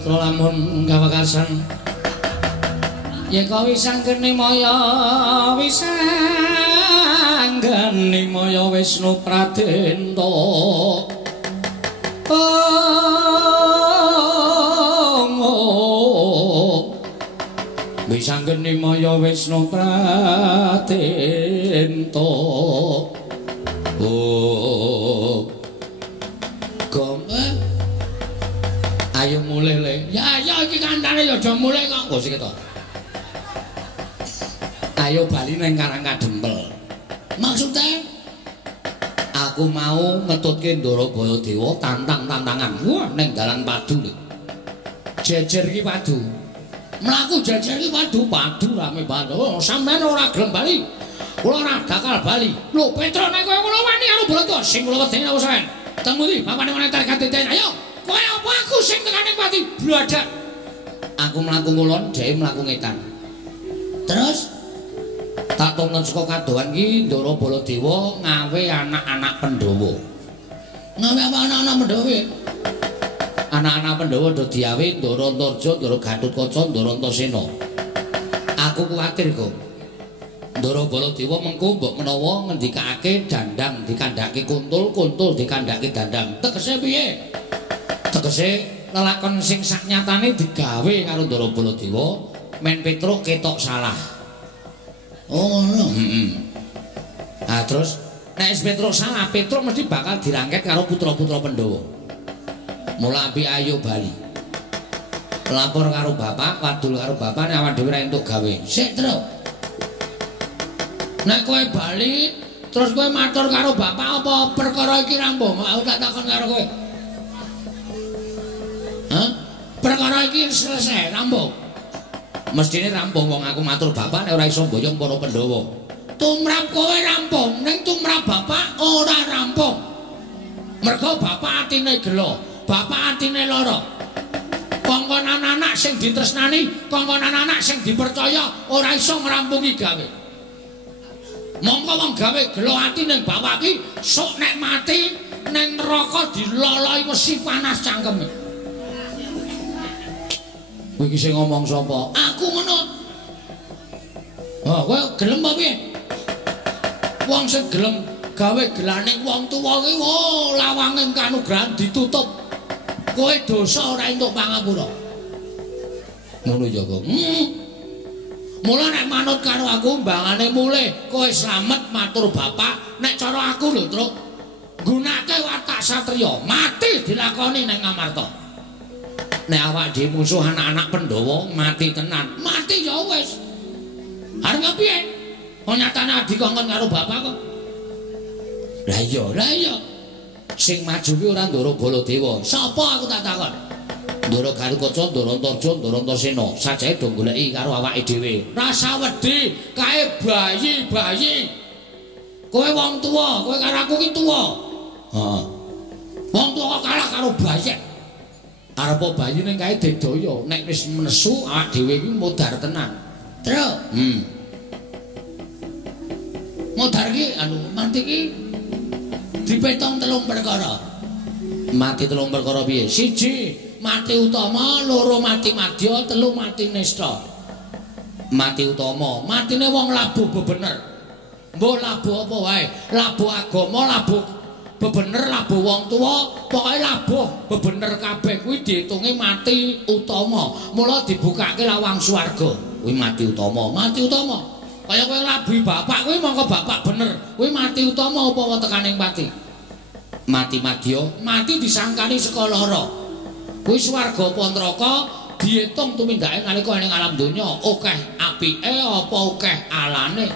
putra lamun kawekasan yen kau wisanggeni maya Wisnu Pradenta wisanggeni maya Wisnu Pradenta Gombe ayo mulih le ya iki kandhane ya aja mulih kok nggo sik to ayo bali nang Karang Kadempel maksudnya aku mau ngetutke Ndara Bayadewa tantangan wah ning dalan padu lho jejer iki padu mlaku jejer iki padu rame banget sampean ora gelem bali kula ora bakal bali lho Petro nek kowe kula wani karo Baladewa sing kula wedeni apa sampean temu iki papane moneter kateten ayo kowe apa aku sing tekaning pati bladak aku mlaku ngulon dhewe mlaku ngetan terus tak tonton saka kadohan iki Ndara Baladewa ngawe anak-anak Pandhawa. Ngawe apa anak-anak Pandhawa? Anak-anak Pandhawa do diawe Ndara Antarja, Ndara Gatotkaca, Ndara Antasena. Aku kuwatir kok. Ndara Baladewa mengko mbok menawa ngendikake dandang dikandhake kuntul, kuntul dikandhake dandang. Tegese piye? Tegese lelakon sing saknyatane digawe karo Ndara Baladewa men Petruk ketok salah. Oh no. Nah terus nek Petruk salah, Petruk mesti bakal dirangket karo putra-putra Pandhawa. Mula api ayo bali. Lapor karo bapak, wadul karo bapak nek awak dhewe ra entuk gawe. Sik, Truk. Nek kowe bali, terus kowe matur karo bapak apa perkara iki rampung? Aku tak takon karo kowe. Hah? Perkara iki selesai, rampung. Mestine rampung wong aku matur bapak nek ora iso mboyong para Pandhawa. Tumrap kowe rampung, ning tumrap bapak ora rampung. Mergo bapak atine gelo, bapak atine lara. Kongkonan anak sing ditresnani, kongkonan anak sing dipercaya ora iso ngrampungi gawe. Mongko wong gawe gelo ati ning bapak iki sok nek mati ning neraka diloloi mesti panas cangkeme. Kowe iki sing ngomong sapa? Aku ngono. Oh, kowe gelem apa piye? Wong sing gelem gawe gelaning wong tuwa kuwi lawange kanugrahan ditutup. Kowe dosa ora entuk pangapura. Ngono ya kok. Mula nek manut karo aku mbangane mulih kowe slamet matur bapak nek cara aku lho Truk. Gunake watak satriya, mati dilakoni ning Ngamarta. Nek awak dhewe musuh anak-anak Pandhawa mati tenan, mati ya wis. Arep piye? Kok nyatane dikongkon karo bapak kok. Lah iya. Sing maju ki ora Ndara Baladewa. Sapa aku tak takon? Ndara Gatotkaca, Ndara Antarja, Ndara Antasena. Sajae do goleki karo awake dhewe. Rasa wedi kae bayi. Kowe wong tuwa, kowe karo aku ki tuwa. Heeh. Wong tuwa kok kalah karo bayi. Arep bayi ning kae dedaya, nek wis menesu awak dhewe iki modar tenan. Truk. Modar ki mati ki dipetong 3 perkara. Mati 3 perkara piye? 1 mati utama, 2 mati madya, 3 mati nista. Mati utama, matine wong labuh bebener. Mbok labuh apa wae, labuh agama, labuh bebener, labuh wong tuwa, pokoke labuh bebener kabeh kuwi diitunge mati utama. Mula dibukake lawang swarga. Kuwi mati utama, mati utama. Kaya kowe labuhi bapak kuwi mongko bapak bener. Kuwi mati utama apa tekaning pati? Mati madya, mati disangkani saka lara. Kuwi swarga apa neraka diitung tumindake nalika ning alam donya, akeh apike apa akeh alane.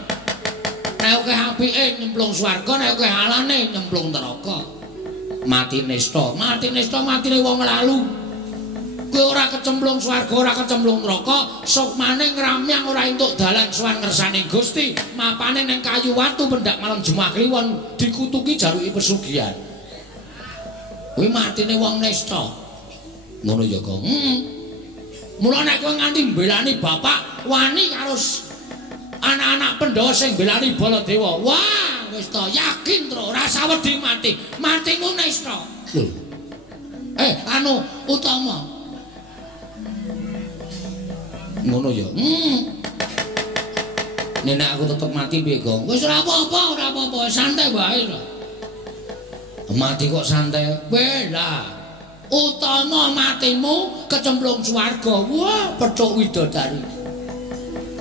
Nek akeh apike nyemplung swarga, nek akeh alane nyemplung neraka. Mati nista, matine wong lalu. Kowe ora kecemplung swarga, ora kecemplung neraka, sok maning ngramyang ora entuk dalan sowan ngersane Gusti, mapane ning kayu watu pendak malam Jumat Kliwon dikutuki jaluki pesugihan. Kuwi matine wong nista. Ngono ya, Kang. Mula nek kowe nganti mbelani bapak, wani karo anak-anak Pandhawa sing mbelani Baladewa. Wah, wis to yakin tro, rasa wedi mati. Matimu nista. Utama. Ngono ya. Nek aku tetep mati piye, Gong? Wis ora apa-apa, santai wae lho. Mati kok santai? Bela. Utama matimu kecemplung swarga. Wah, pethuk widodari.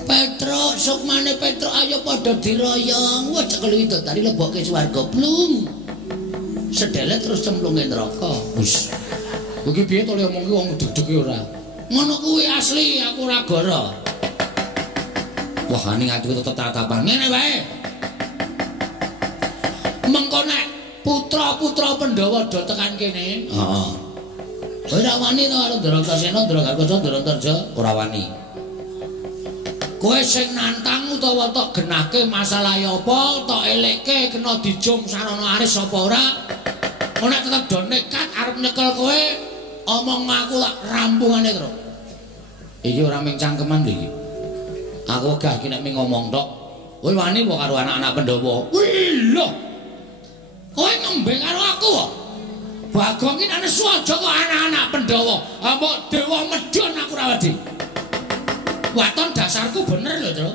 Petruk, sukmane Petruk ayo padha diroyong. Wah, cekel widodari lebokke swarga blung. Sedelet terus cemplunge neraka. Wis. Iki piye to le omongke wong deg-deg ora. Ngono kuwi asli, aku ora goro. Wah, ning atiku tetep tatapan. Ngene wae. Mengko nek putra-putra Pandhawa do tekan kene. Heeh. Kowe ora wani to karo Dratasena, Drakarkasa, Dratarja, ora wani. Kowe sing nantang utawa tok genahke masalah apa, tok elekke kena dijum sarana aris apa ora? Nek tetep do nekat arep nyekel kowe, omong aku tak rampungane terus. Iki ora ming cangkeman iki. Aku wegah iki nek ming ngomong tok. Kowe wani apa karo anak-anak Pandhawa? Wih lho. Kowe ngembeng karo aku kok. Bagong iki nek swaja kok anak-anak Pandhawa. Apa dewa medhon aku ora wedi. Waton dasarku bener lho, Tru.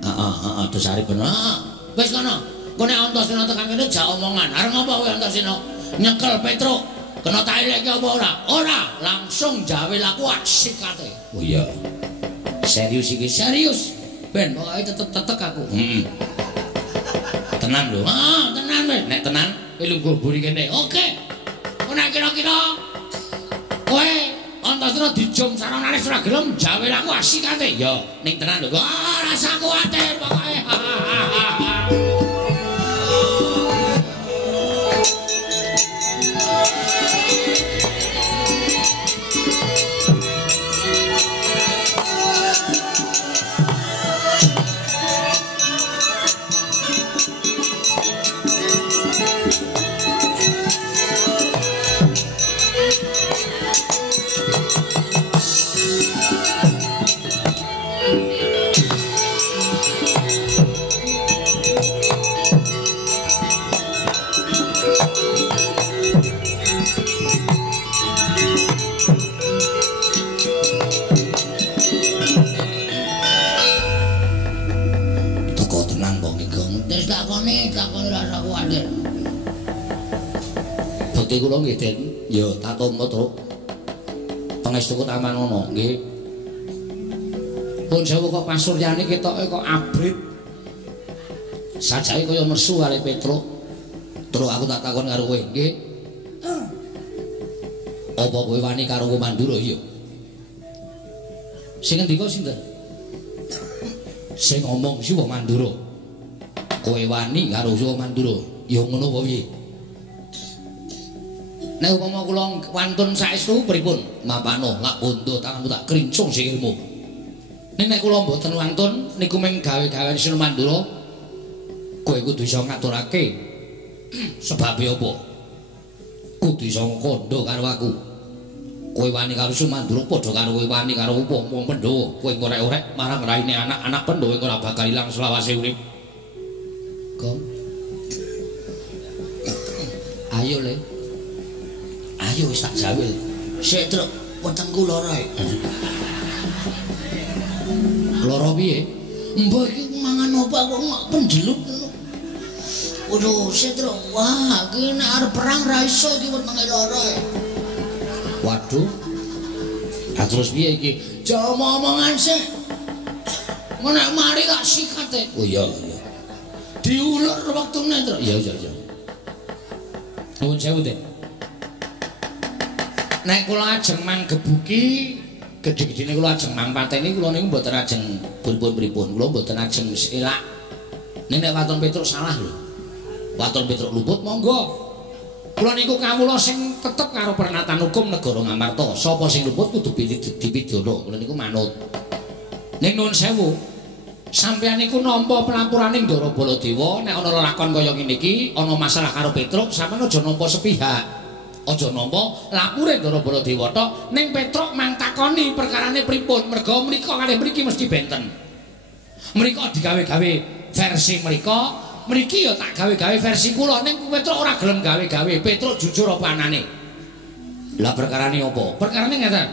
Heeh, dasare bener. Wis kono. Kowe nek Antasena tekan kene jak omongan. Arep ngopo kowe Antasena? Nyekel Petruk. Kena tak eleke apa ora? Ora, langsung jawe laku asik kate. Oh iya. Serius iki, serius. Ben pokoke tetep aku. Tenan lho. Tenan wis. Nek tenan, kowe lungguh buri kene. Oke. Nek kira-kira kowe Antasena dijum sarana ora gelem jawe laku asik kate. Ya, ning tenan lho. Rasa kuwatir pokoke. Kula nggih Den, ya tak tampa to. Pangestuku taman ngono, nggih. Pun sewu kok pasuryane ketoke kok abrit. Sajake kaya nesu kali Petruk. Terus aku tak takon karo kowe, nggih. Apa kowe wani karo Mandura ya? Sing ngendika sinten? Sing ngomong si wong Mandura. Kowe wani karo wong Mandura. Ya ngono apa piye? Nek upama kula wantun saestu pripun? Mapano, lak bondo tanganmu tak krincung sikilmu. Nek kula mboten wantun niku mung gawe-gawean Sina Mandura. Kowe kudu iso ngaturake. Sebabe apa? Kudu iso kandha karo aku. Kowe wani karo Sina Mandura padha karo kowe wani karo wong Pandhawa. Kowe ngorek-orek marang raine anak-anak Pandhawa ora bakal ilang selawase urip. Kok? Ayo le. Ayo wis tak jawe. Sik truk wetengku lara ae. Lara piye? Mbah iki mangan apa kok penjelut ngono. Waduh, sik truk. Wah, iki nek arep perang ra iso iki wetenge lara ae. Waduh. Lah terus piye iki? Jam omongan sik. Menek mari tak sikate. Oh iya, iya. Diulur wektune truk. Iya, iya, iya. Nuwun sewu, Den. Nek kula ajeng manggebuki gedhe-gedhene kula ajeng mangpateni kula niku mboten ajeng pripun-pripun. Kula mboten ajeng elak. Nek Waton Petruk salah lho. Waton Petruk luput monggo. Kula niku kawula sing tetep karo pernatan hukum negara Ngamarta. Sapa sing luput kudu dipidana. Kula niku manut. Ning nuwun sewu. Sampeyan niku nampa pelapuraning Ndara Baladewa nek ana lakon kaya ngene iki, ana masalah karo Petruk, sampeyan aja nampa sepihak. Aja nampa lapure Ndara Baladewa tok, ning Petruk mang takoni perkarane pripun, merga mriko kalih mriki mesti benten. Mriko digawe-gawe versi mriko, mriki ya tak gawe-gawe versi kula, ning Petruk ora gelem gawe-gawe. Petruk jujur apa anane. Lah perkarane apa? Perkarane ngeten.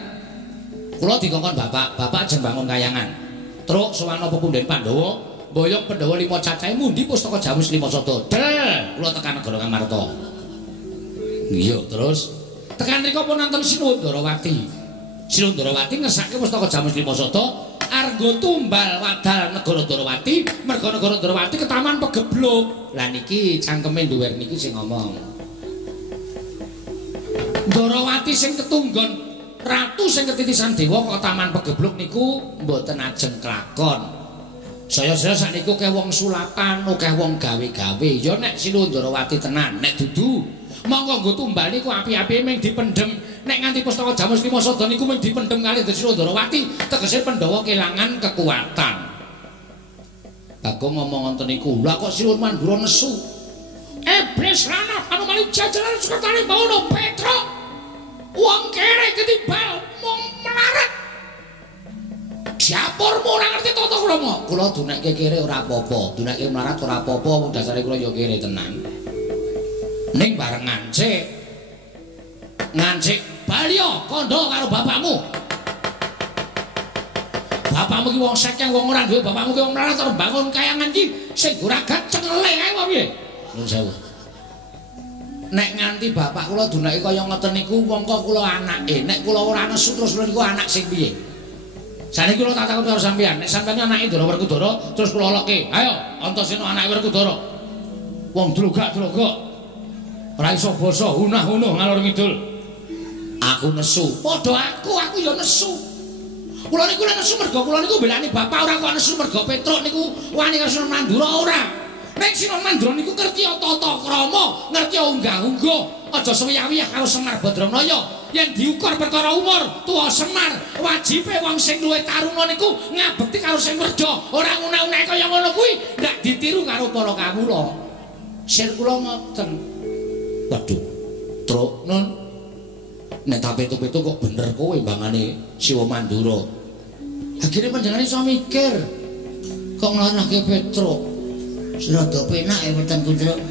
Kula dikongkon bapak ajeng bangun kayangan. Truk sowan pepunden Pandhawa, mboyong Pandhawa 5 cacahe mundi pustaka Jamus 5 Sada. Del, kula tekan negara Ngamarta. Iya, terus tekan mriku pun nonton Sinuwun Ndarawati. Sinuwun Ndarawati ngesake pustaka Jamus 5 Sada arga tumbal wadal negara Ndarawati, merga negara Ndarawati ketaman pegebluk. Lah niki cangkeme duwer niki sing ngomong. Ndarawati sing ketunggon ratu sing ketitisan dewa kok taman pegebluk niku mboten ajeng kelakon. Saya-saya sakniku akeh wong sulapan, akeh wong gawe-gawe. Ya nek Sinuwun Ndarawati tenan, nek dudu monggo nggo tumbal niku api-api ming dipendhem. Nek nganti pustaka Jamus 5 Sada niku ming dipendhem kalih Sinuwun Ndarawati, tegese Pandhawa kelangan kekuatan. Bagong ngomong ngoten niku, lha kok Sinuwun Mandura nesu. Iblis lanah anu mali jajaran sekretare bawono Petruk. Wong kere ketimbal mung melarat. Siapurmu ora ngerti tata krama. Kula dunekke kere ora apa-apa, dunekke melarat ora apa-apa, wong dasare kula ya kere tenan. Ning bareng ngancik balya kandha karo bapakmu. Bapakmu ki wong sekeng, wong ora duwe, bapakmu ki wong melarat terus bangun kayangan iki sing guragat cengle ae wae piye? Nuwun sewu. Nek nganti bapak kula dunake kaya ngoten niku mongko kula anake. Nek kula ora nesu terus niku anak sing piye? Saniki kula tak takon karo sampean, nek sampean anake Ndara Werkudara terus kula lokke. Ayo, Antasena anake Werkudara. Wong drogak-drogok. Ora iso basa hunah-hunuh ngalor ngidul. Aku nesu. Padha aku ya nesu. Kula niku nek nesu merga kula niku belani bapak ora kok nesu merga Petruk niku wani karo Sinuwun Mandura ora. Nek Sinuwun Mandura niku ngerti tata krama, ngerti unggah-ungguh, aja suwi-wiyah karo Semar Badranaya. Yen diukur perkara umur, tuwa Semar, wajibe wong sing luwih taruna niku ngabekti karo sing werda, ora unek-unek kaya ngono kuwi, ndak ditiru karo para kawula. Sir kula ngoten. Waduh, Truk Nun. Nek tak petu-petu kok bener kowe mbangane Siwa Mandura. Akhire panjenengane iso mikir. Kok nglanake Petruk. Rada penak ya wetengku, Truk.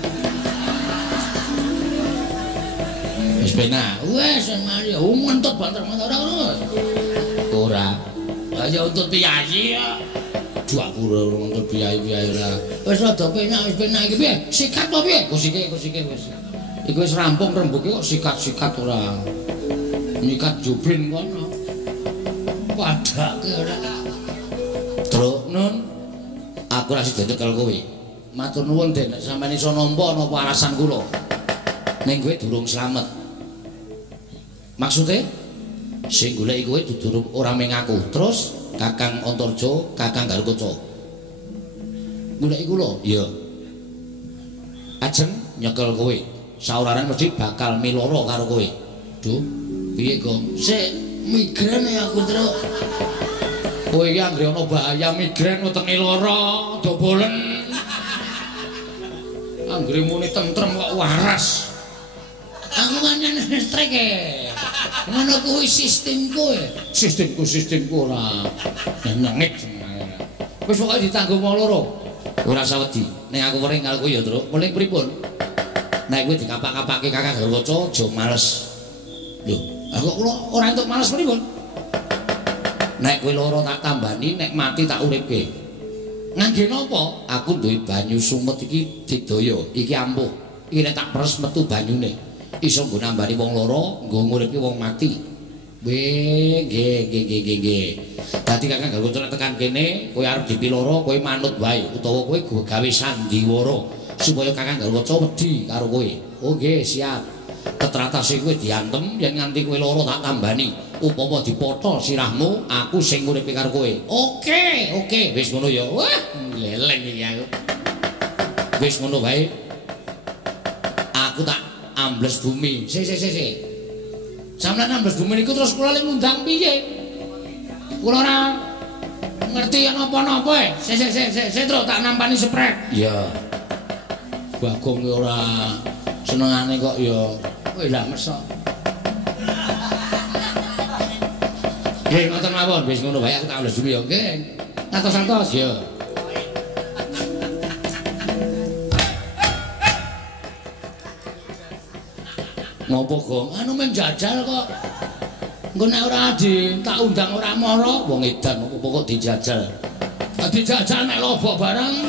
Wis penak. Wes mari ngentut banter-banter ora ngono. Ora. Ya untut piyayi ya. Dua pura ngentut piyayi-piyayi ora. Wis rada penak, wis penak iki piye? Sikat apa piye? Kusike wis. Iku wis rampung rembuke kok sikat-sikat ora. Nyikat jubrin kono. Padake ora. Truk Nun. Aku ra sida nyekel kowe. Matur nuwun Den, nek sampeyan iso nampa napa alasan kula. Ning kowe durung slamet. Maksude sing goleki kowe durung ora mung aku. Terus Kakang Antarja, Kakang Garukaca. Goleki kula? Iya. Ajeng nyekel kowe. Sauraran mesti bakal miloro karo kowe. Duh, piye, Gong? Sik migren ya aku, Truk. Kowe iki anggere ana bahaya migren wetenge lara, dobolen. Anggere muni tentrem kok waras. Aku pancen listrik e. Ngono kuwi sistemku e. Sistemku ora nyengit jenenge. Wis pokoke ditanggung wong loro. Ora usah wedi. Nek aku wering karo kowe ya, Truk. Muling pripun? Nek kowe dikapak-kapake Kakang Garukaca aja males. Lho, kok kula ora entuk males pripun? Nek kowe loro tak tambani, nek mati tak uripke. Ngangge napa? Aku duwe banyu sumet iki didaya, iki ampuh. Iki nek tak peres metu banyune. Iso nggo nambani wong loro, nggo nguripi wong mati. Nggih. Dadi Kakang Garukaca tekan kene, kowe arep dipiloro, kowe manut wae utawa kowe gawe sandiwara supaya Kakang Garukaca wedi karo kowe. Oh nggih, siap. Tetratase kowe diantem yen nganti kowe loro tak tambani. Upama dipotol sirahmu, aku sing nguripi karo kowe. Oke, wis ngono ya. Wah, leleng iki aku. Wis ngono wae. Aku tak ambles bumi. Sik. Sampeyan ambles bumi niku terus kula lek ngundang piye? Kula ora ngerti napa-napa e. Sik, Truk, tak nampani sprek. Iya. Bagong ora senengane kok ya. Kowe lha mesok. Nggih, ngoten mawon, wis ngono wae aku tak ambles bumi ya. Nggih. Santos ya. Ngopo, Gong? Anu men jajal kok. Engko nek ora tak undang ora mara wong edan pokok dijajal. Dijajal nek lobo barang.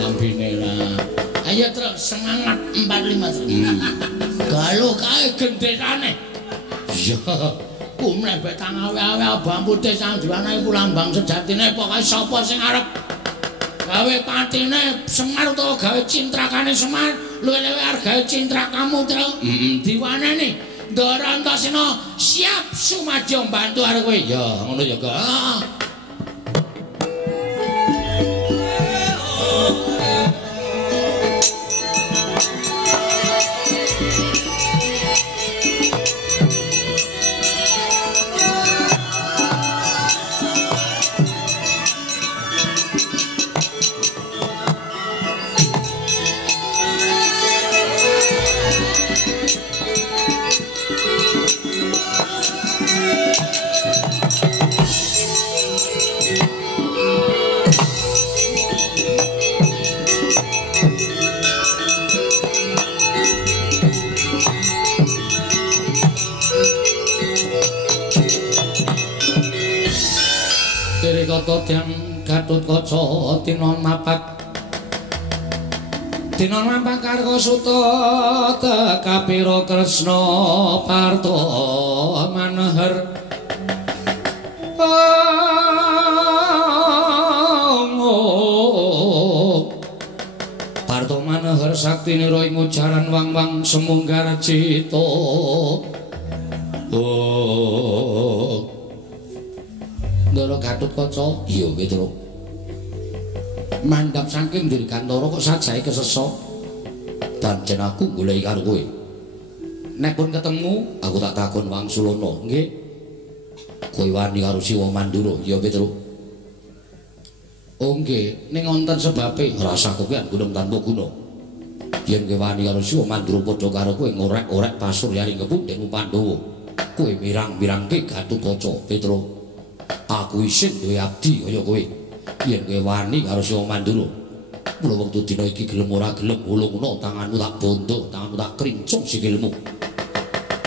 Lambene lah. Ayo terus semangat 45. Galo kae gendetane. Ya, ku mlebet tang awe-awe abang putih sang diwana iku lambang sejatine pokoke sapa sing arep gawe patine Semar utawa gawe cintrakane Semar, luwe-luwe arep gawe cintrakamu terus. Diwaneni Ndara Antasena siap sumadyo mbantu arek kowe. Ya, ngono ya, Kak. Gatotkaca tinon mapak Karkasuta tekapira Kresna Parto maneher Parto maneher saktinira ing ujaran wang-wang semunggar cita. Ndara Gatotkaca, iya Petruk. Mandhap saking Dirgantara kok sajahe kesesa. Danjen aku goleki karo kowe. Nek pun ketemu, aku tak takon Wangsulana, nggih. Kowe wani karo Siwa Mandura, ya Petruk. Oh nggih, ning wonten sebabe rasa kowean gunung tanpa guna. Yen kowe wani karo Siwa Mandura padha karo kowe ngorek-orek pasuryaning kepundhen Pandhawa. Kowe mirang-mirangke Gatotkaca, Petruk. Aku isin duwe abdi kaya kowe. Yen kowe wani karo Siwa Mandura, mula wektu dina iki gelem ora gelem ulungna tanganmu tak bondo, tanganmu tak krincung sikilmu.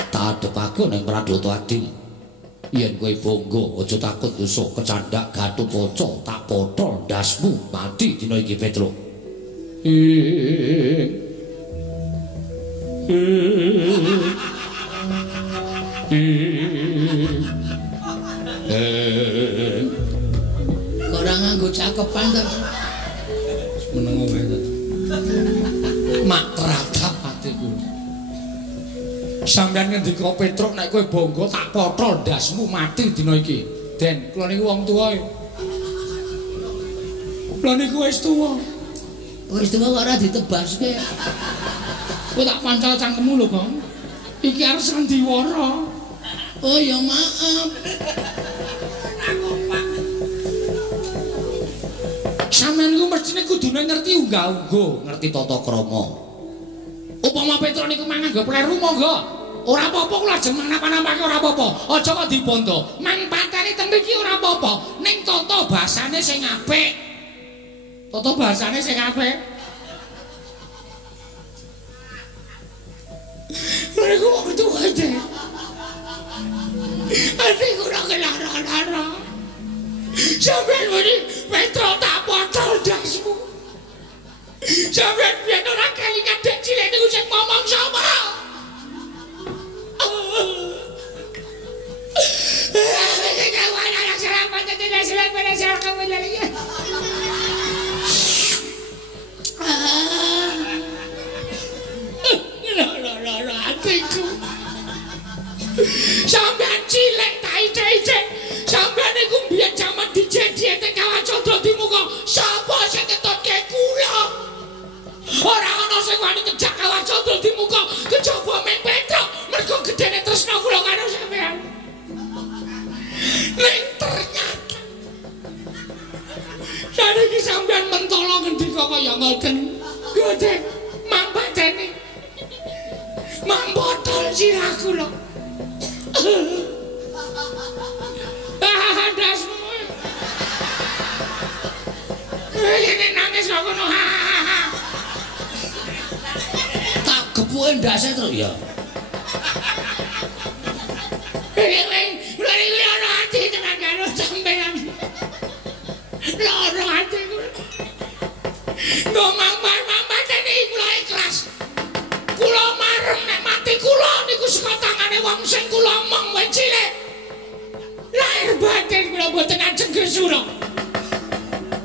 Tak adepake ning Pradata Adil. Yen kowe bangga aja takut dosa kecandhak Gatotkaca tak potol ndasmu mati dina iki Petruk. Ora nganggo cakepan to. Menengo wae to. Mak teratap atiku. Sampeyan ngendika Petruk nek kowe bangga tak potol ndasmu mati dina iki. Den, kula niku wong tuwa. Kula niku wis tuwa. Wis tuwa kok ora ditebaske. Kowe tak pancal cangkemmu lho, Bang. Iki arep sandiwara. Oh ya maaf. Sampeyan niku mestine kudune ngerti unggah-ungguh, ngerti tata krama. Upama Petruk niku mangan nggo pleru monggo. Ora apa-apa kula ajeng napa-napake ora apa-apa. Aja kok dibondo. Manfaatane teng mriki ora apa-apa, ning tata basane sing apik. Tata basane sing apik. Niku wong tuwa aja. Atiku ora kelara-lara. Sampeyan muni Petruk tak potol ndasmu. Sampeyan biyen ora kelingan dek cilik niku sing ngomong sapa? Atiku. Sampeyan cilik tak icek-icek. Sampeyan niku mbiyen jaman dijen-jete Kawacandra di muka. Sapa sing ketutke kula? Ora ana sing wani kejak Kawacandra di muka kejaba mung Petruk mergo gedene tresna kula karo sampeyan. Ning ternyata saniki sampeyan mentolo ngendika kaya ngoten. Gede mang pateni. Mang botol sirah kula. Dasmu. Ini nangis kok ngono. Tak gepuke ndase terus ya. Kula niku lara ati tenan karo sampean. Lara ati kula. Nggo mampan-mampane kula ikhlas. Kula marem nek mati kula niku saka tangane wong sing kula omong wae cilik. Lahir batin kula mboten ajeng gesura.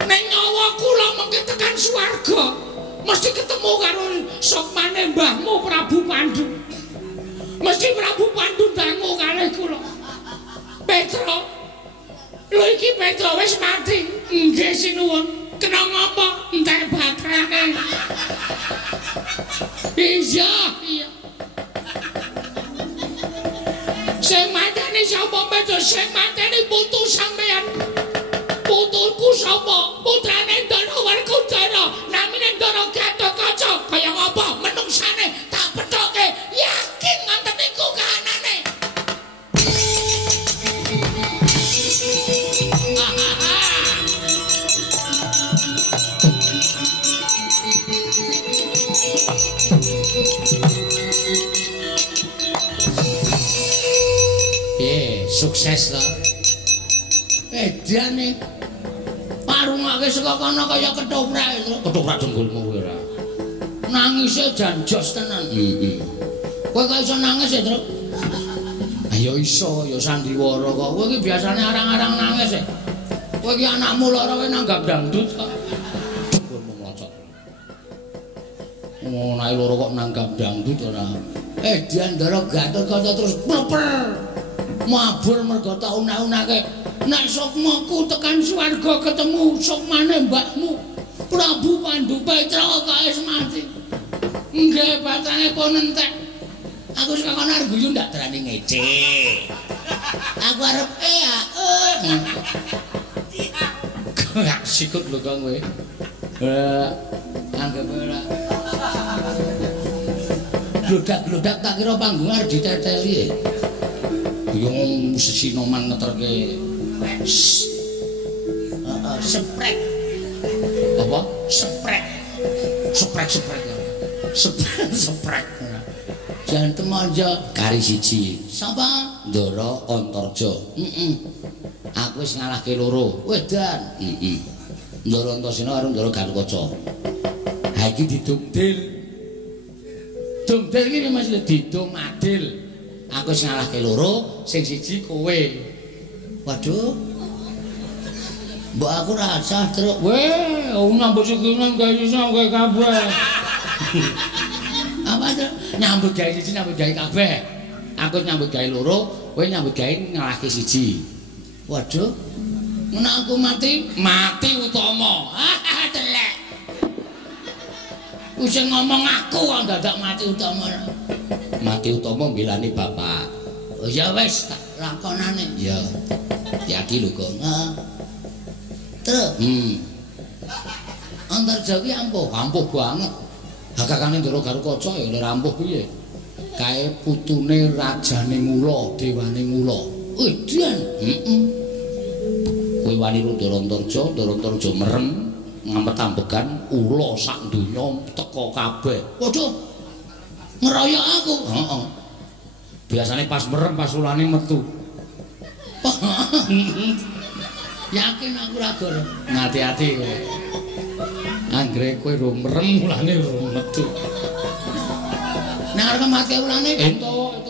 Nek nyawa kula mengke tekan swarga, mesti ketemu karo sokmane mbahmu Prabu Pandhu. Mesti Prabu Pandhu dangu kalih kula. Petro. Lho iki Petro wis mati. Nggih sinuwun. Kena ngapa? Entek batrane. Iya. Sing mateni sapa Petro? Sing mateni putu sampean. Putuku sapa? Putrane Ndara Werkudara. Namine Ndara Gatotkaca. Kaya ngapa? Menungsane tak pethoke. Yakin ngoten niku kahanane. Sukses to. Ediane parungake saka kono kaya ketoprak to. Ketoprak jenggulmu kuwi ora. Nangise jan jos tenan. Heeh. Kowe kok iso nangis ya, Tru? Ya iso, ya sandiwara kok. Kowe iki biasane arang-arang nangis. Kowe iki anakmu lara kowe nanggap dangdut kok. Jenggulmu mlocot. Ngono ae loro kok nanggap dangdut ora. Edian Ndara Gatotkaca terus pleper. Mabur mergo tak unak-unake nek sukmaku tekan swarga ketemu sukmane mbakmu Prabu Pandhu Petra kok wis mati. Nggih batrane kon entek. Aku saka kono arep guyu ndak terani ngece. Aku arep ya. Gak sikut lho kok kowe. Anggap ora. Glodak-glodak tak kira panggung arep diteteli. Yang sesinoman ngeterke seprek apa? Seprek jangan temanja kari siji sapa? Ndara Antarja aku wis ngalahke loro wedan Ndara Antasena karo Ndara Gatotkaca ha iki didungdil iki Mas didung adil. Aku sing ngalahke loro, sing siji kowe. Waduh. Mbok aku rasah truk. Weh, nyambut sikinan gawe iso kowe kabeh. Apa to? Nyambut gawe siji, nyambut gawe kabeh. Aku nyambut gawe loro, kowe nyambut gawe ngalahke siji. Waduh. Nek aku mati utama. Delek. Ku sing ngomong aku kok dadak mati utama. Mati utama bilani bapak. Oh ya wis tak lakonane. Ya. Hati-hati lho kok. Terus. Antarja ki ampuh banget. Hakakane Ndara Gatotkaca ya ora ampuh piye. Kae putune rajane Mula, dewane Mula. Edian. Kowe wani Ndara Antarja merem ngampet-ambekan ula sak donya teka kabeh. Waduh. Ngeroyok aku. Heeh. Biasane pas merem pas ulane metu. Yakin aku ra goro. Ngati-ati kowe. Anggere kowe ro merem ulane ro metu. Nek arep mati ulane ento.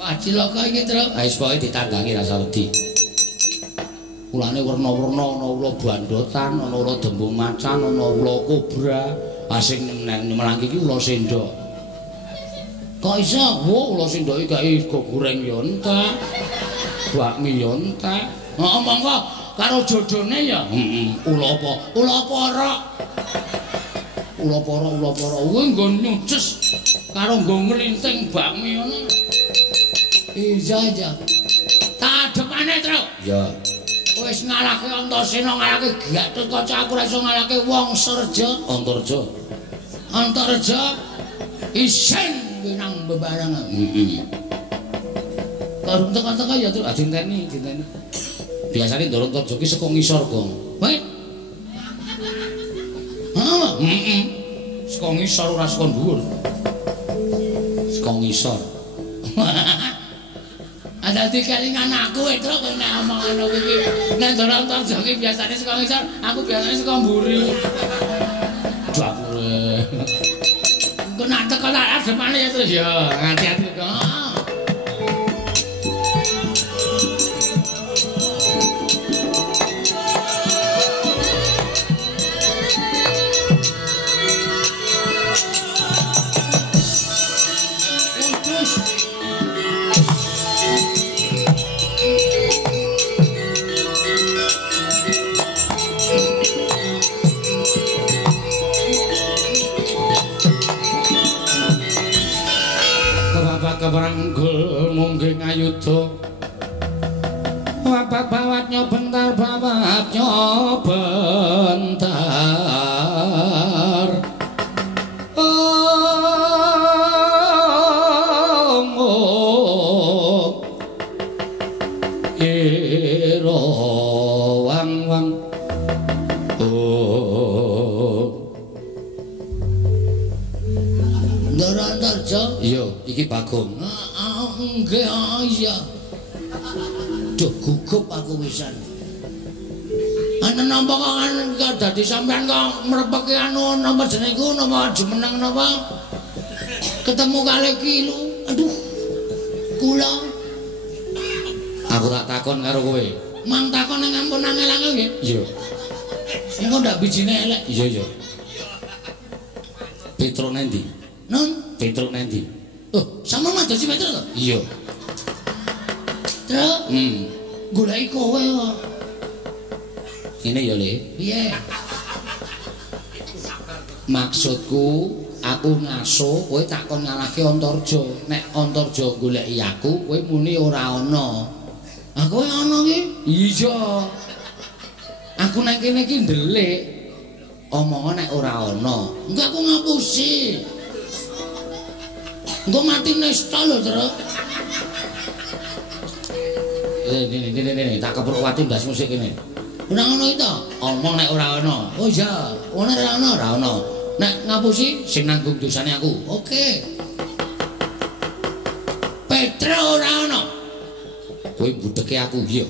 Wah, cilaka iki, Tru. Ha wis pokoke ditandangi rasa wedi. Ulane werna-werna ana ula bandotan, ana ula dembung macan, ana ula kobra. Asing melangi iki ula sendok. Kok iso? Wo ula sendok iki gak go goreng ya entek. Bakmi ya entek. Heeh monggo karo jodone ya. Ula apa? Ula porok. Ula porok. Kuwi nggo nyuces karo nggo ngrinting bakmi ngono. Iya. Tak adepane, Tru. Ya. Wis ngalahke Antasena, ngalahke Gatotkaca, aku ora iso ngalahke wong Serja. Antarja isen winang bebarengan. Karung teka-teka ya Tru, dinteni. Biasane Ndara Antarja ki saka ngisor, Gong. Weh. Saka ngisor ora saka dhuwur. Saka saka ngisor. Dadi kelingan aku Petro kok nek omong ngono iki. Nek Antarja iki biasane saka ngisor, aku biasane saka mburi. Jabure. Engko nak teko tak ademane ya terus ya hati-hati kok. Keperanggul mungging ayuda wapat bawat nyobentar iro wang Antarja iya iki Bagong nggih iya duh gugup aku wisan ana napa kok dadi sampean kok mrepeki anu napa jenengku napa jumeneng napa ketemu kali kilu aduh kula aku tak takon karo kowe mang takon nang ampun angel-angel nggih iya engko ndak bijine elek iya Petro nendi non Petro nendi oh sama madosi Petro to iya Tro goleki kowe kok ngene ya Le piye maksudku aku ngaso kowe tak kon ngalahke Antarja nek Antarja goleki aku kowe muni ora ana aku ana iki iya aku nang kene iki ndelik omongan nek ora ana engko aku ngapusi engko mati nesta lho Tro ini tak keprowati ndas musik kene ora ngono itu omong nek ora ana oh iya ora ana nek ngapusi sing nanggung dosane aku oke Petro ora ana kowe budheke aku iya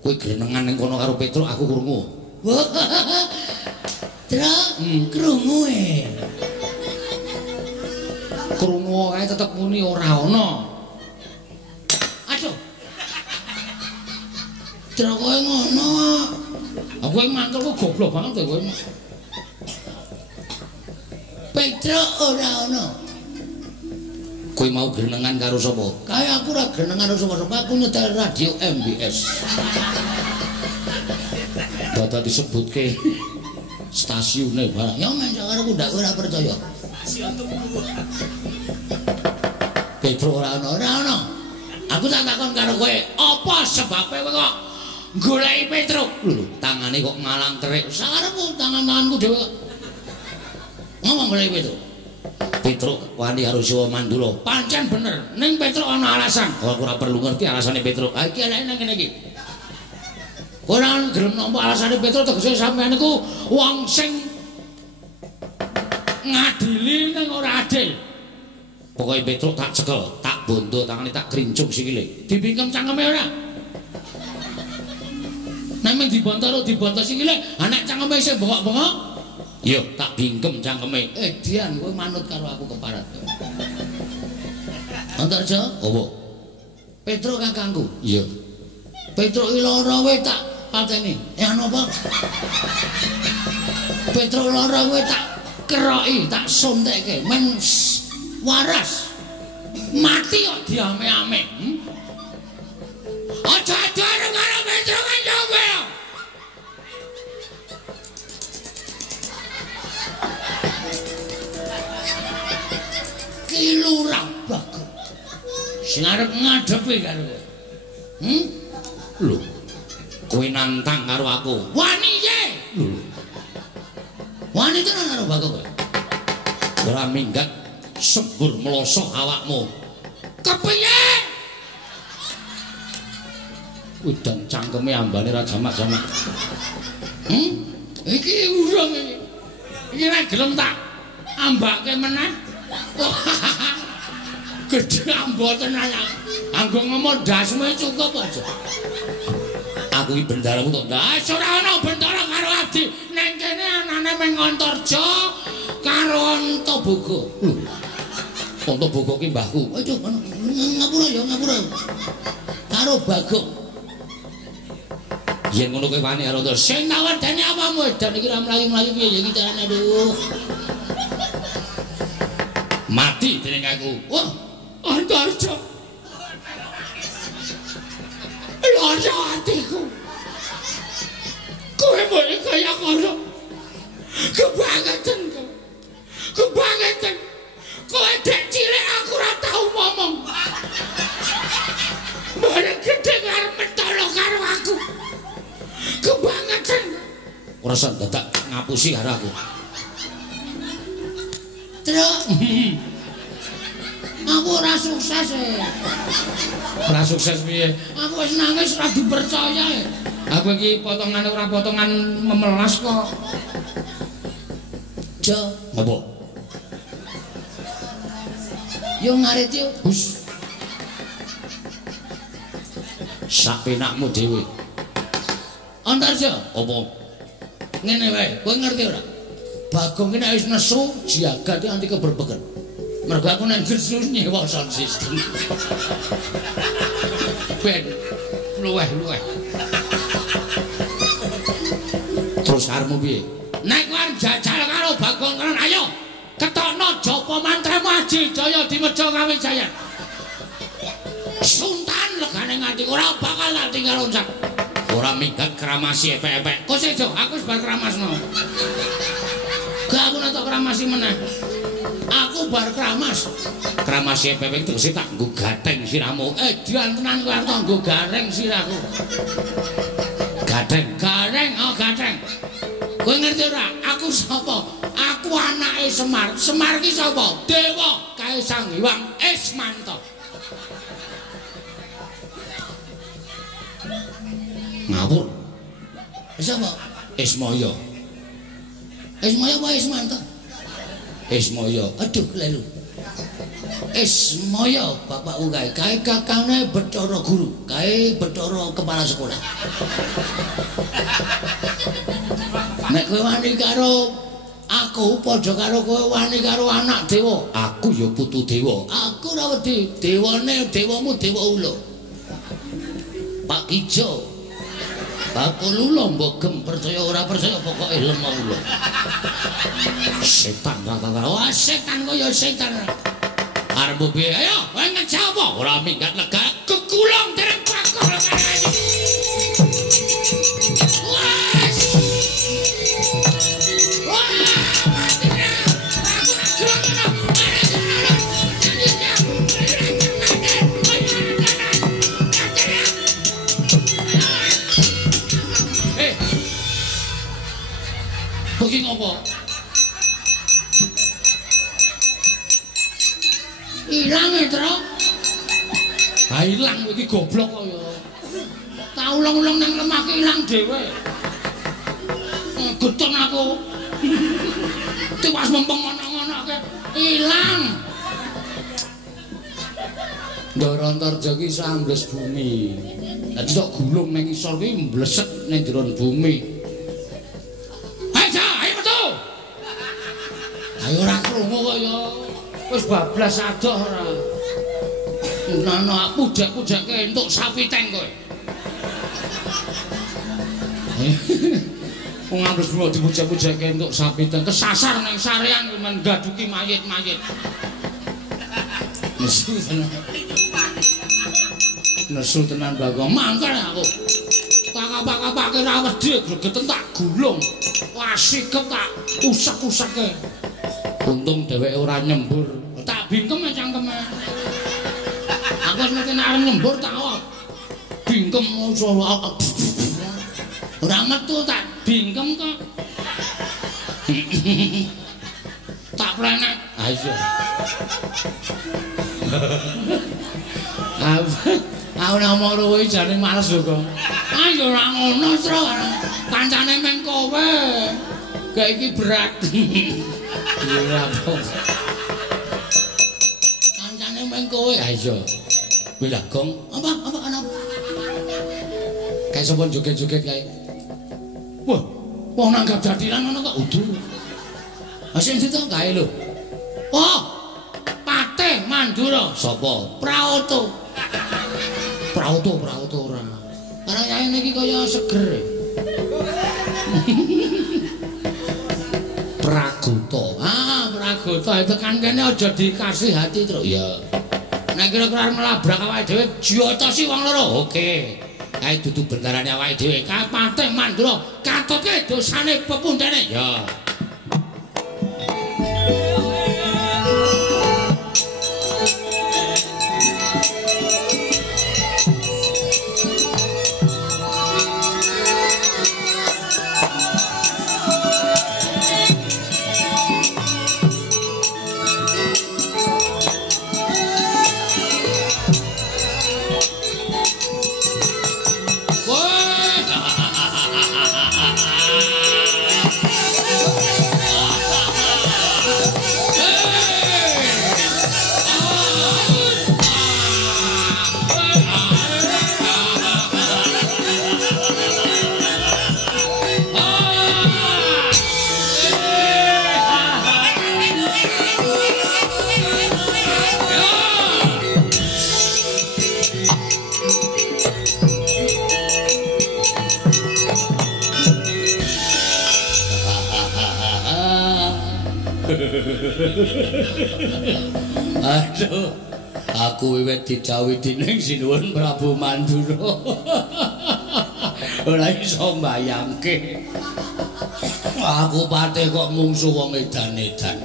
kowe grenengan ning kono karo Petro aku krungu Tro krungu krungu kae tetep muni ora ana aduh Tro kowe ngono aku yang mangkel kok goblok banget kowe Petro ora ana kowe mau grenengan karo sapa kaya aku ora grenengan karo sapa aku nyetel radio MBS dadi disebutke stasiune barang ya men karo ndak ora percaya Petro ora ana aku tak takon karo kowe apa sebabe kowe kok goleki Petro lho tangane kok ngalang terik sakarepku tangan-tanganku dhewe ngomong goleki Petro Petro wani karo Siwa Mandula pancen bener ning Petro ana alasan aku ora perlu ngerti alasane Petro iki eleke nang kene iki ora gelem nampa alasane Petro tegese sampeyan iku wong sing ngadili ning ora adil pokoke Petro tak cekel tak bondo tangane tak krincung sikile dibingkem cangkeme ora nek men dibontor sikile anak cangkeme isih bengok-bengok iya tak bingkem cangkeme Dian kowe manut karo aku keparat Antarja apa Petro kakangku iya Petro iki lara kowe tak pateni anu apa Petro lara kowe tak keroki tak sontekke men waras mati kok diame-ame aja karo Petro kanca kowe kilurah bagus sing arep ngadepi karo kowe lho kowe nantang karo aku wani ye lho wani tenan karo bagus kowe ora minggat sembur melosok awakmu kepiye udan cangkeme ambane ra jamak-jamak iki urung iki ra gelem tak ambake meneh gedhe mboten ana. Anggo ngomong dasme cukup aja. Aku iki bendaramu to. Ndas ora ana bendara karo Abdi. Ning kene anane meng Antarja karo Antaboga. Antaboga ki mbahku. Aduh, ngapura ya, ngapura. Karo Bagong. Yen ngono kowe wani karo to. Sing tawedani apamu edan iki ra mlayu-mlayu piye ya iki carane aduh. Mati dening aku. Wah, Antarja. Loro atiku. Kowe mulai kaya kono. Kebangetan kowe. Kebangetan. Kowe dek cilik aku ora tau ngomong. Bareng gedhe arep mentolo karo aku. Kebangetan. Ora sak dadak ngapusi karo aku. Truk. Aku ora sukses e. Ora sukses piye? Aku wis nangis ora dipercaya e. Aku iki potongane ora potongan memelas kok. Jo, apa? Yo ngarit yo. Hus. Sak penakmu dhewe. Antarja, apa? Ngene wae, kowe ngerti ora? Bagong iki nek wis nesu, jagate anti keberbegan. Mergo aku nang Jezus nyewa sound system. Ben luweh. Terus karepmu piye? Nek kowe arep jajal karo Bagong kenen ayo ketokno japa mantremu Aji Jaya dimeja kawijayan. Sultan legane nganti ora bakal tak tinggal loncat. Ora minggat kramasi epek-epek. Kok sejo aku wis bar kramasno. Gak aku nak kramasi meneh. Aku bar kramas. Kramasi epek tegese tak nggo gatheng sirahmu. Dian tenan kowe arep nggo gareng sirahku. Gatheng, oh gatheng. Kowe ngerti ora? Aku sapa? Aku anake Semar. Semar ki sapa? Dewa Kaisang Hyang Ismanta. Ngawur. Sapa? Ismaya. Ismaya apa Ismanta? Ismaya. Aduh lelu. Ismaya bapakku kae kakane Bathara Guru, kae Bathara kepala sekolah. Nek kowe wani karo aku padha karo kowe wani karo anak dewa. Aku ya putu dewa. Aku ora wedi. Dewane dewamu dewa ula. Pak Ijo. Aku lula mbogem percaya ora percaya pokoke lemah ula. Setan rata-rata. Wah, setan kaya setan. Arep piye? Ayo, kowe ngejawab apa? Ora minggat lega kekulong dereng pakor kene. Bagi ngopo? Ilang e, Tro. Ha ilang iki goblok kaya. Tak ulang-ulang nang lemah ki ilang dhewe. Geton aku. Tiwas mempeng ngono-ngono ke ilang. Ndara Antarja ki sambles bumi. Dadi tok gulung ning isor ki mbleset ning jero bumi. Ayo ora krungu kok ya. Wis bablas adoh ora. Nano pujak-pujakke entuk sapiteng kowe. Wong ambles bro dipujak-pujakke entuk sapiteng kesasar ning sarean men gaduki mayit-mayit. Nesu tenan Bagong. Mangkel aku. Tak kapak-kapake ra wedi gregeten tak gulung. Wah sikep tak usak-usake. Untung dheweke ora nyembur. Tak bingkem cangkeme. Aku nek arep nyembur tak bingkem ora metu tak bingkem kok. Tak plenek. Ha iya. Aku nama ruwe jane males lho kok. Ayo ora ngono, Tru. Kancane meng kowe. Gak iki berat. Iya, kancane meng kowe kowe. Ha iya. Kowe lah Gong. Apa ana? Kae sapa joget-joget kae. Wah, wong nanggap jadilan ngono kok udu. Sing dito kae lho. Oh, Patih Mandura. Sapa? Praoto. Praoto ora. Karena nyanyi iki kaya seger. Pragoto. Pragoto itu kan kene aja dikasih hati terus. Iya. Nek kira-kira ngelabrak awake dhewe diotosi wong loro. Oke. Kae dudu bentarane awake dhewe. Kae Patih Mandura katoke dosane pepundhene. Ya. Aduh, aku wiwit didhawuhi dening Sinuwun Prabu Mandura. Ora iso mbayangke. Aku patih kok mungsuh wong edan-edan.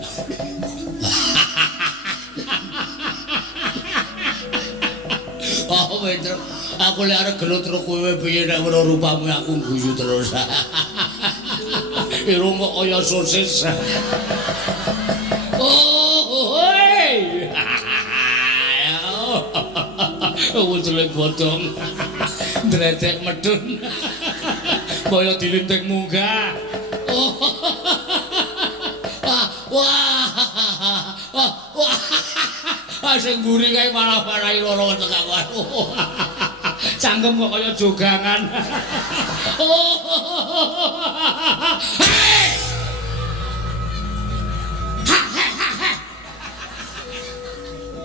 Oh, Petro, aku lek arep gelut karo kowe piye nek ora rupamu aku guyu terus. Irung kok kaya sosis. Wuncule godhong ndredek medun kaya dilinting munggah. Wah sing mburi kae malah-malahi lara tekak aku. Cangkem kok kaya jogangan.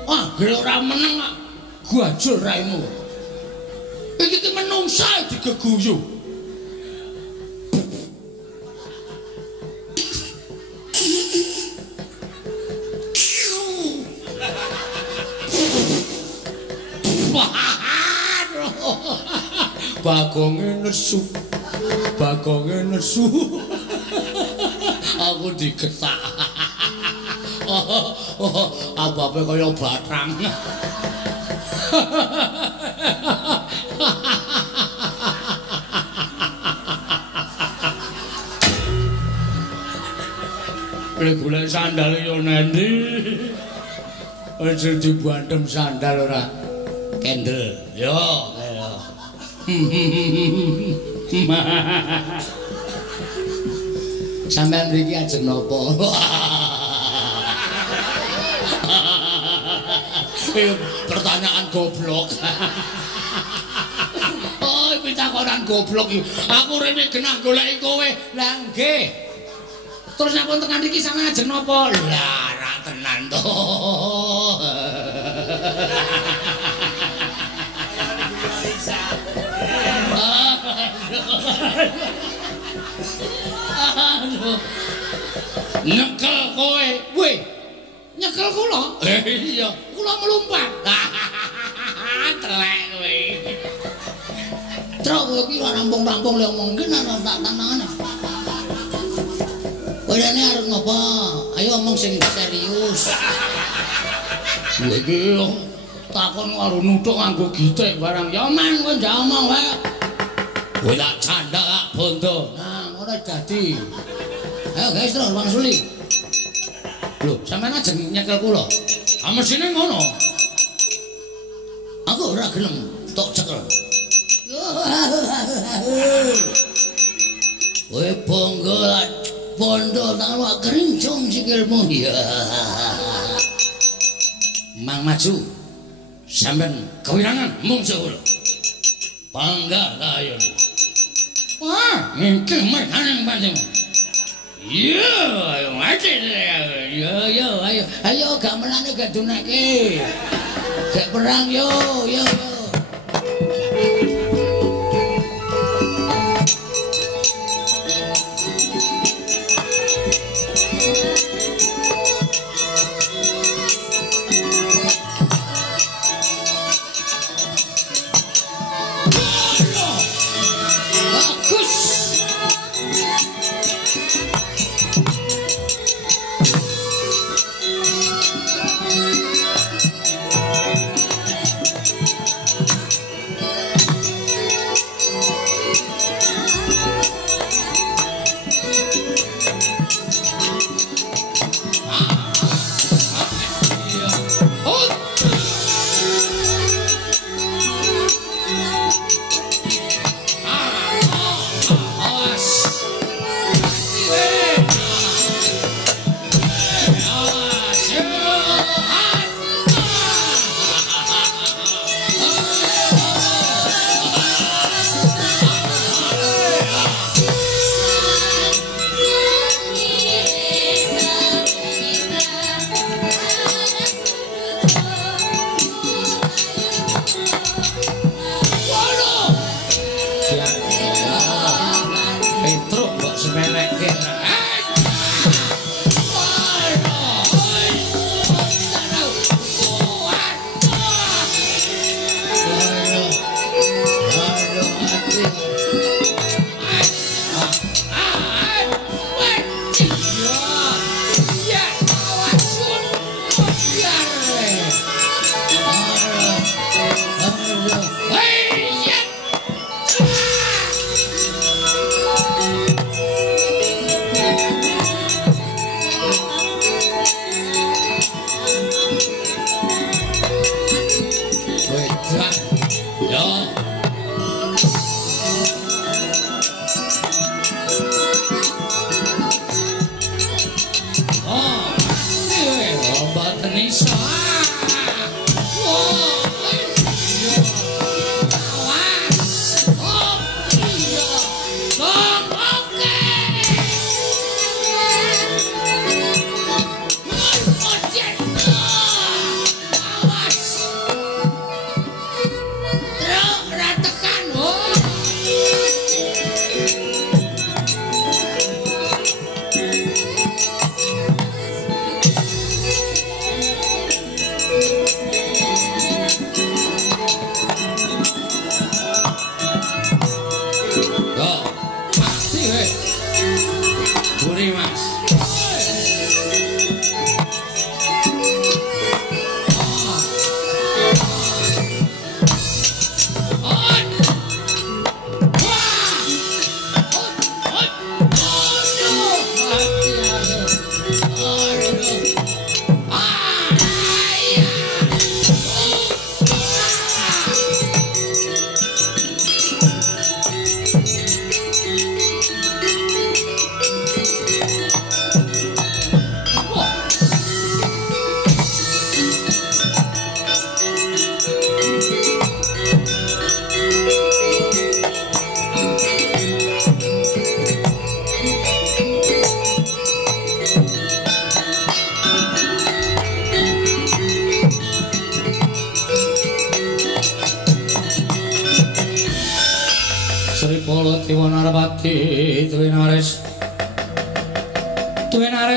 Wah, gere ora meneng kok. Guajul raimu. Iki ki menungsa digeguyu. Bagonge nesu. Aku digetak. Apa-apa kaya batang. Golek sandal yo nendi. Aja dibantem sandal ora. Kendel. Yo. Sampeyan mriki ajeng napa? Pertanyaan goblok. Oh, pitakonan goblok iki. Aku rene genah goleki kowe. Lah nggih. Terus nek wonten tekan iki sampeyan ajeng napa? Lah ra tenan to. Nyekel kowe. Weh. Nyekel kula? Iya. Kula melumpat. Telek kowe. Truk kowe ki ora rampung-rampung le omong ki nang tak tanangane. Kowe rene arep ngopo? Ayo omong sing serius. Kowe iki takon karo nuthuk nganggo gitik barang. Ya men kowe ndak omong wae. kowe tak candak kak bondo. Nah, ngono dadi. Ayo guys, terus Bang Suli. Lho, sampean ajeng nyekel kula. Ah mesine ngono. Aku ora gelem tok cekel. Kowe bonggo bondo tak lu kerincung sikilmu ya. Mang maju. Sampeyan kewirangan mung sewul. Pangga kayon. Wah, iki mekaning panjenengan. Yo, ayo mati. Yo, ayo. Ayo gamelane gadunake. Gak perang yo.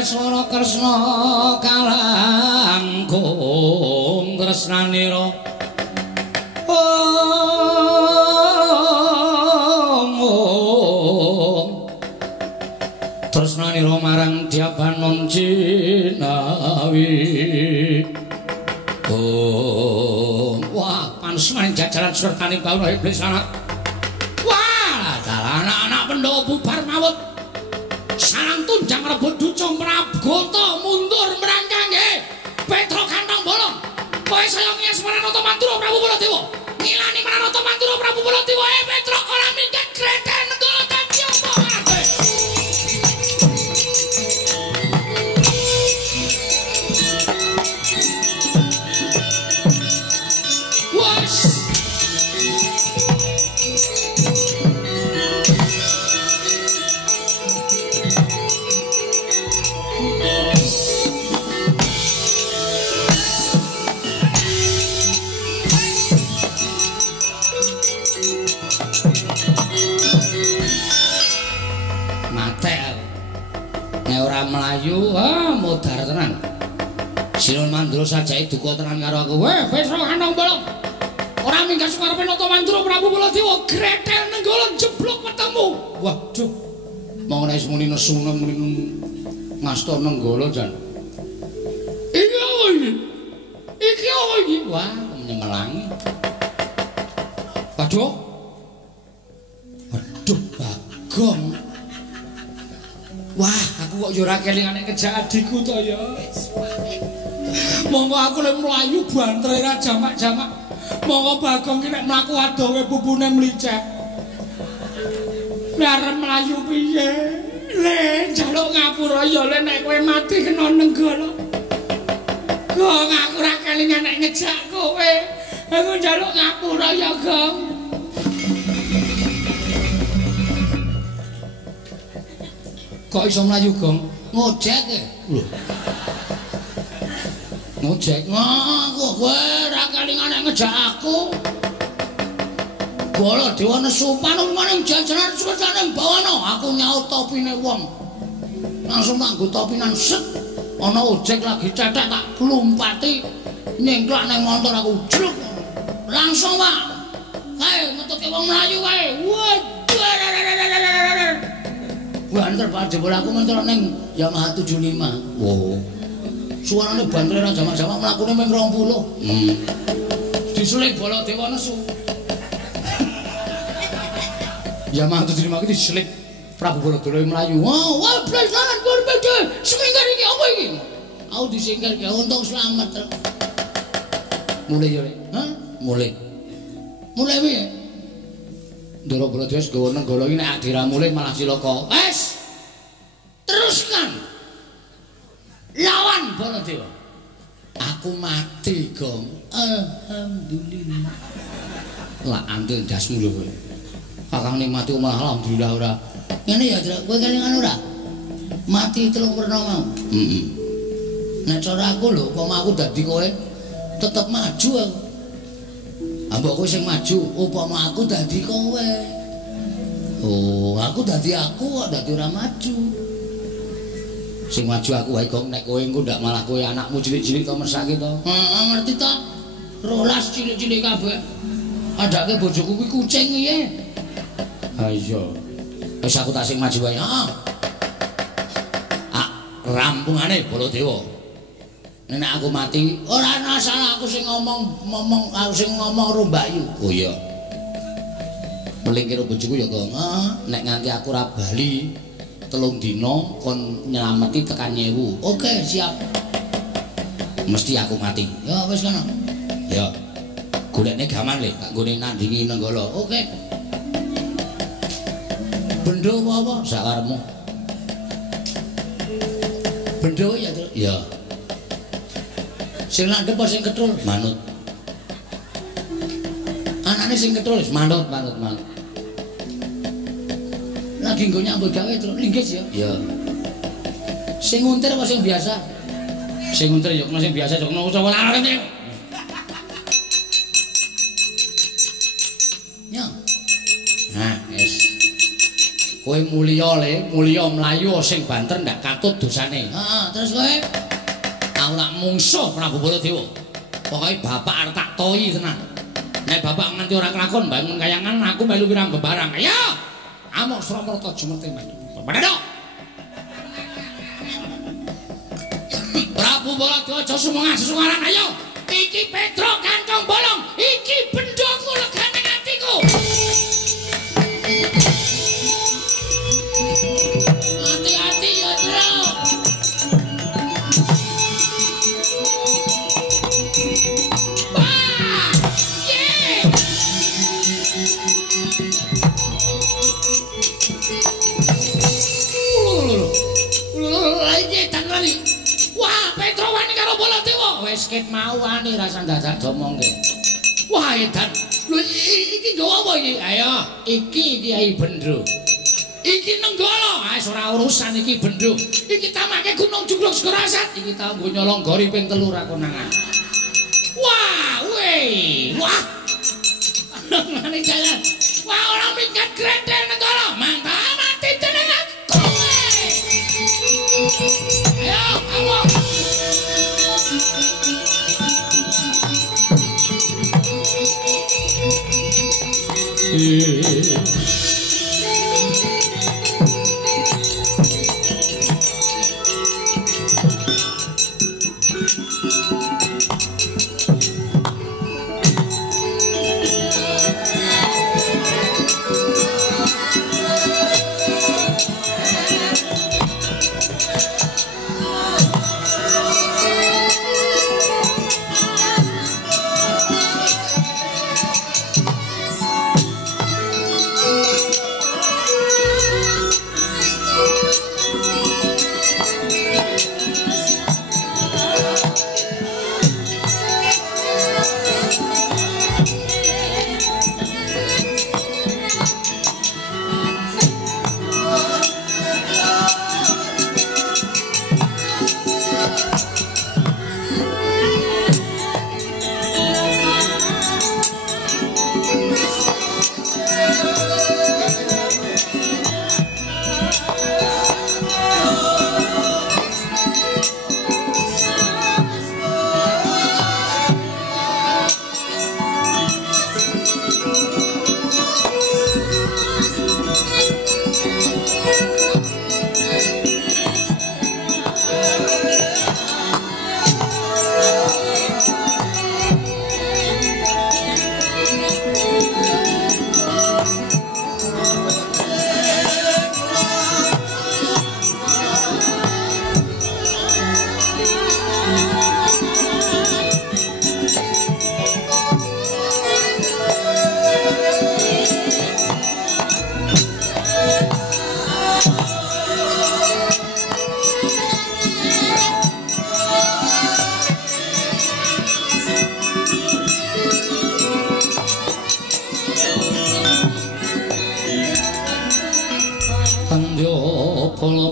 Swara Kresna kalangkung tresnanira tresnanira marang Diabanon Jinawi. Wah, panesmaning jajaran surtani bauna iblis anak. Wah, dalah anak-anak Pandhawa bubar mawut. Sarang tunjang rebut ducung Prabgata mundur merangkangge Petra kantong bolong. Kowe saya ngiyas Maranata Mantura Prabu Baladewa. Ngilani Maranata Mantura Prabu Baladewa. Petra ora minggat greten negara dadi apa kabeh. Mate nek ora mlayu modar tenan. Sinun Mandura sajake duka tenan karo aku. Weh, besok anong bolong. Ora minggat sukarepe nata Mandura Prabu Baladewa gretel nenggala jeblok ketemu. Waduh. Mau nek muni nesune muni ngasta nenggala jan. Iki apa iki? Wah, nyemelangi. Waduh. Waduh, Bagong. Wah, aku kok yo ora kelingan nek kejak adikku to ya. Monggo aku lek mlayu bantre ra jamak-jamak. Monggo Bagong ki nek mlaku adohe pupune mlicek. Nek arep mlayu piye? Le njaluk ngapura ya le nek kowe mati kena nenggala. Gong aku ora kelingan nek ngejak kowe. Aku njaluk ngapura ya, Gong. Kok iso mlayu, Gong? Ngojek e. Lho. Ngojek. Kok kowe ora kelingan nek ngejak aku. Baladewa nesu panung maning jajaran suwetane bawana. Aku nyaut topine wong. Langsung tak nggo topinan set. Ana ojek lagi cetek tak klumpati nyengklak nang montor aku jruk. Langsung, Pak. Kae ngetuke wong mlayu kae. Banter Pak jebul aku mentor ning Yamaha 75. Wow. Suarane banter ra jamak-jamak mlakune mung 20. Diselip Baladewa nesu. Yamaha 75 iki diselip Prabu Baladewa mlayu. Wah, blasanan kowe bedhe. Seminggar iki apa iki? Aku disingkir ge untung selamat. Mulai yo, Hah? Mulai. Mulai piye? Ndara Baladewa gawa nenggala iki nek adira mulai malah cilaka. Wes. Teruskan. Lawan Baladewa. Aku mati, Gong. Alhamdulillah. Lah antil dasmu lho kowe. Kakang nikmati malah alhamdulillah ora. Ngene ya, Drak, kowe kelingan ora? Mati 3 werna mau. Heeh. Nek cara aku lho, upama aku dadi kowe tetep maju aku. Ambok kowe sing maju, upama aku dadi kowe. Oh, aku dadi aku kok dadi ora maju. Sing maju aku wae, Gong, nek kowe engko ndak malah kowe anakmu cilik-cilik to mesake to. Heeh, ngerti to? 12 cilik-cilik kabeh. Adake bojoku kuwi kucing piye? Ha iya. Wis aku tak sing maju wae. Heeh. Rampungane Baladewa. Nek aku mati, ora ana salah aku sing ngomong aku sing ngomong karo Mbakyu. Oh iya. Meling karo bojoku ya, Gong. Nek nganti aku ora bali 3 dina kon nyelameti tekan 1000. Oke, siap. Mesti aku mati. Ya wis kono. Ya. Golekne gaman le, tak nggone nandingi nenggala. Oke. Bendho apa sakarepmu? Bendho ya, Tru? Ya. Sing landhep apa sing ketul? Manut. Anane sing ketul wis manut. Lagi nggo nyambut gawe Tru, linggis ya? Ya. Sing nguntir apa sing biasa? Sing nguntir ya kena sing biasa jek kena usaha larane. Ya. Nah, wis. Kowe mulya le, mulya mlayu sing banter ndak katut dosane. Heeh, terus kowe aku lak mungsuh Prabu Baladewa. Pokoke bapak arep tak toyi tenan. Nek bapak nganti ora kelakon bangun kayangan aku melu pirang bebarang. Ayo. Amok Suramarta jumerte mati. Padha. Prabu Baladewa aja sumengah sesungaran ayo. Iki Petro Kantong Bolong, iki bendhaku legane atiku. Hati-hati ya, Tru. Wah! Ye! Iki tenan iki. Wah, Petro wani karo Baladewa. Wis ket mau wani rasa dadak domongke. Wah, edan. Lho iki yo apa iki? Ayo, iki Kiai Bendro. Iki nenggala, wis ora urusan iki Bendro. Iki tamake Gunung Jugruk Sekorasat. Iki tau nggo nyolong gori ping 3 ra konangan. Wah, weh. Wah. Ngene jalan. Wah, ora Grendel Negara mangga mati dening aku. Ayo, ayo.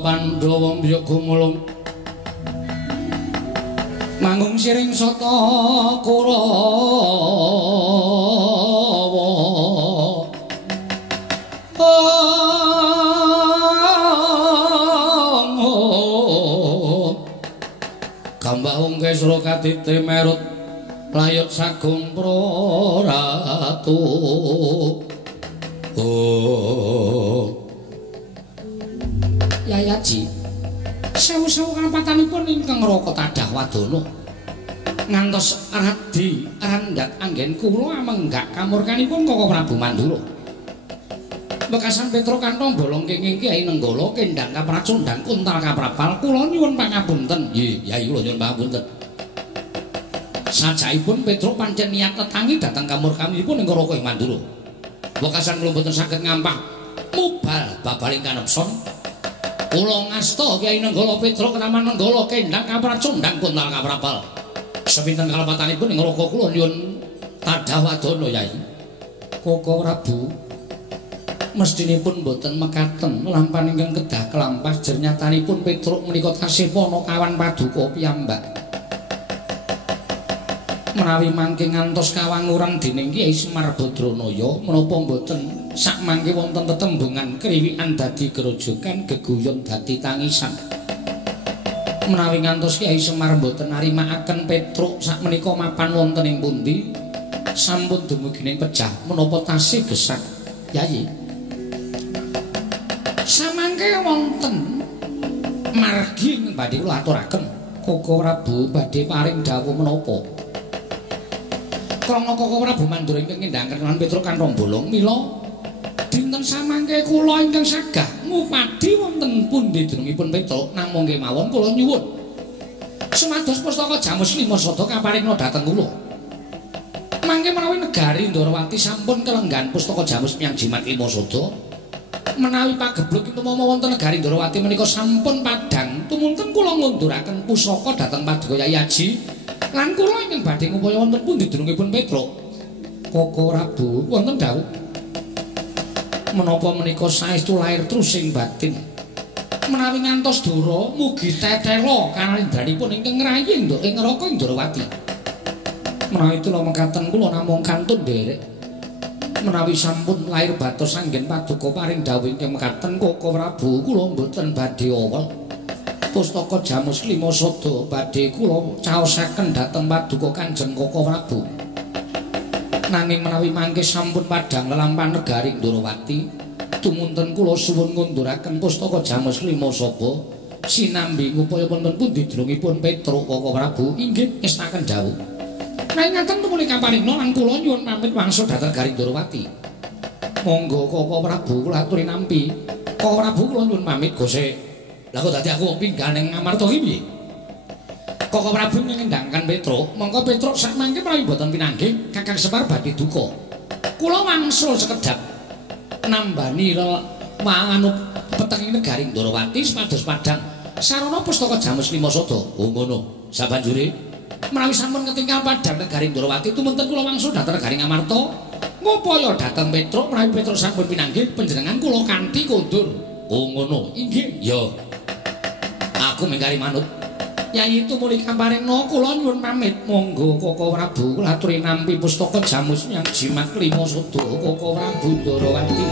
Pandhawa mbiya gumulung manggung siring sata Kurawa gambah ungke sura katite merut layut sagung praratu Yayaji sewu-sewu kalepatanipun ingkang Raka Tadah Wadana ngantos radi randhat anggen kula amenggak kamurkanipun Koko Prabu Mandura bekasan Petra Kantong bolong kenging Kyai Nenggala kendhang kapracundhang kuntal kaprapal kula nyuwun pangapunten nggih Yai kula nyuwun pangapunten sajaipun Petra pancen niat tetangi dhateng kamurkanipun ingkang Raka Mandura bekasan kula boten saged ngampah mubal babaling kanepson kula ngasta Kyai Nenggala Petra Ketaman Nenggala kendhang kapracundhang kuntal kaprapal. Sepinten kalepatanipun ing raka kula nyuwun Tadah Wadana Yai. Koko Prabu mestinipun boten mekaten lampahan ingkang kedah kelampas jernyatanipun Petruk menika tasih pana kawan paduka piyambak. Menawi mangke ngantos kawanguran dening Kyai Semar Badranaya menapa boten sak mangke wonten tetembungan kriwikan dadi grojogan geguyon dadi tangisan. Menawi ngantos Kyai Semar boten narimakaken Petruk sakmenika mapan wonten ing pundi sampun dumugining pejah menapa tasih gesang Yai. Samangke wonten margi badhe kula aturaken Koko Prabu badhe paring dawuh menapa krana Koko Prabu Mandura ingkang ngendhangaken lan Petruk Kantong Bolong mila dinten samangke kula ingkang sagah ngupadi wonten pundi jenengipun Petruk namung kemawon kula nyuwun sumados pustaka Jamus Lima Sada kaparingna dhateng kula mangke menawi negari Ndarawati sampun kelenggan pustaka Jamus Myang Jimat Lima Sada menawi pagebluk tumama wonten negari Ndarawati menika sampun padhang tumunten kula ngunduraken pusaka dhateng Paduka Yai Aji lan kula ingkang badhe ngupaya wonten pundi jenengipun Petruk Koko Prabu wonten dawuh menapa menika saestu lair trusing batin menawi ngantos Dara mugi tetela kanalindranipun ingkang ngrayi ing neraka Ndarawati menawi kula mekaten kula namung kantun nderek menawi sampun lair batos anggen paduka paring dawuh ingkang mekaten Koko Prabu kula mboten badhe awel pustaka Jamus Lima Sada badhe kula caosaken dhateng paduka Kanjeng Koko Prabu nanging menawi mangke sampun padhang lelampahan negari Ndorowati tumunten kula suwun ngunduraken pustaka Jamus Lima Sada sinambi ngupaya wonten pundi drungipun Petruk Koko Prabu inggih ngestaken dawuh nanging ngaten tumuli kaparingna lan kula nyuwun pamit wangsul dhateng Garing Ndorowati. Monggo Koko Prabu kula aturi nampi. Koko Prabu kula nyuwun pamit Gose. Lah kok dadi aku pinggal ning Amarta iki piye? Koko Prabu ngendhangkan Petruk, mongko Petruk sak mangke menawi boten pinanggih Kakang Semar badhe duka. Kula wangsul sekedhap nambani manut petenging negari Ndorowati supados padhang sarana pustaka Jamus Lima Sada. Oh ngono. Sabanjure menawi sampun ketinggal padhang negari Ndorowati tumunten kula wangsul dhateng negari Amarta ngupaya dhateng Petruk menawi Petruk sampun pinanggih panjenengan kula kanthi kondur. Oh ngono. Inggih. Ya. Aku mengkari manut. Yayi tumuli kaparingna kula nyuwun pamit. Monggo Koko Prabu kula aturi nampi pustaka Jamus yang jimat Lima Sada Koko Prabu Ndorowati.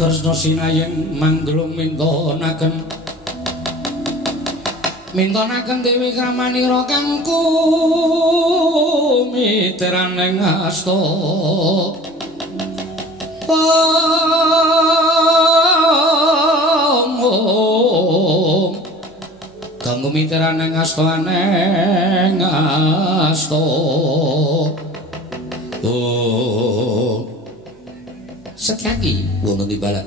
Kresna sinayeng manglung mintonaken Dewi Kramanira kang kumitiraning asta kang kumitiraning asta aneng asta Setyaki wonten timbalan.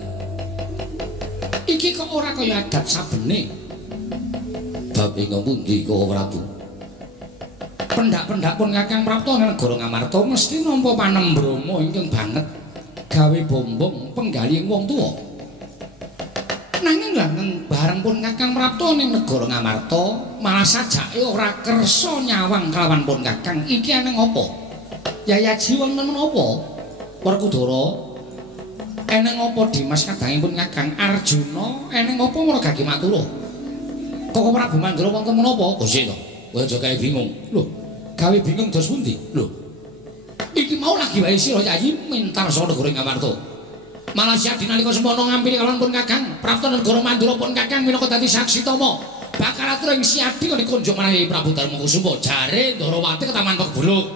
Iki kok ora kaya adat sabene. Bab ing pundi Koko Prabu? Pendak-pendak pun Kakang Prapta ing negara Ngamarta mesti nampa panembrama ingkang banget gawe bombong penggali wong tuwa. Nanging lanang bareng pun Kakang Prapta ning negara Ngamarta malah sajake ora kersa nyawang kelawan pun Kakang. Iki aneng apa? Yayaji wonten menapa? Werkudara eneng apa Dimas kadangipun Kakang Arjuna eneng apa Maragagi Matura Koko Prabu Mandura wonten menapa Gusti to kowe aja gawe bingung lho gawe bingung dos pundi lho iki mau lagi wae sira Yayi mintar saka negara Ngamarta malah siadi nalika semana ngampiri kalawan pun Kakang Prapta negara Mandura pun Kakang minangka dadi saksi tama bakal atur ing siadi kene kunjung menawi Prabu Darmakusuma jare Ndorowati ketaman Pekbuluk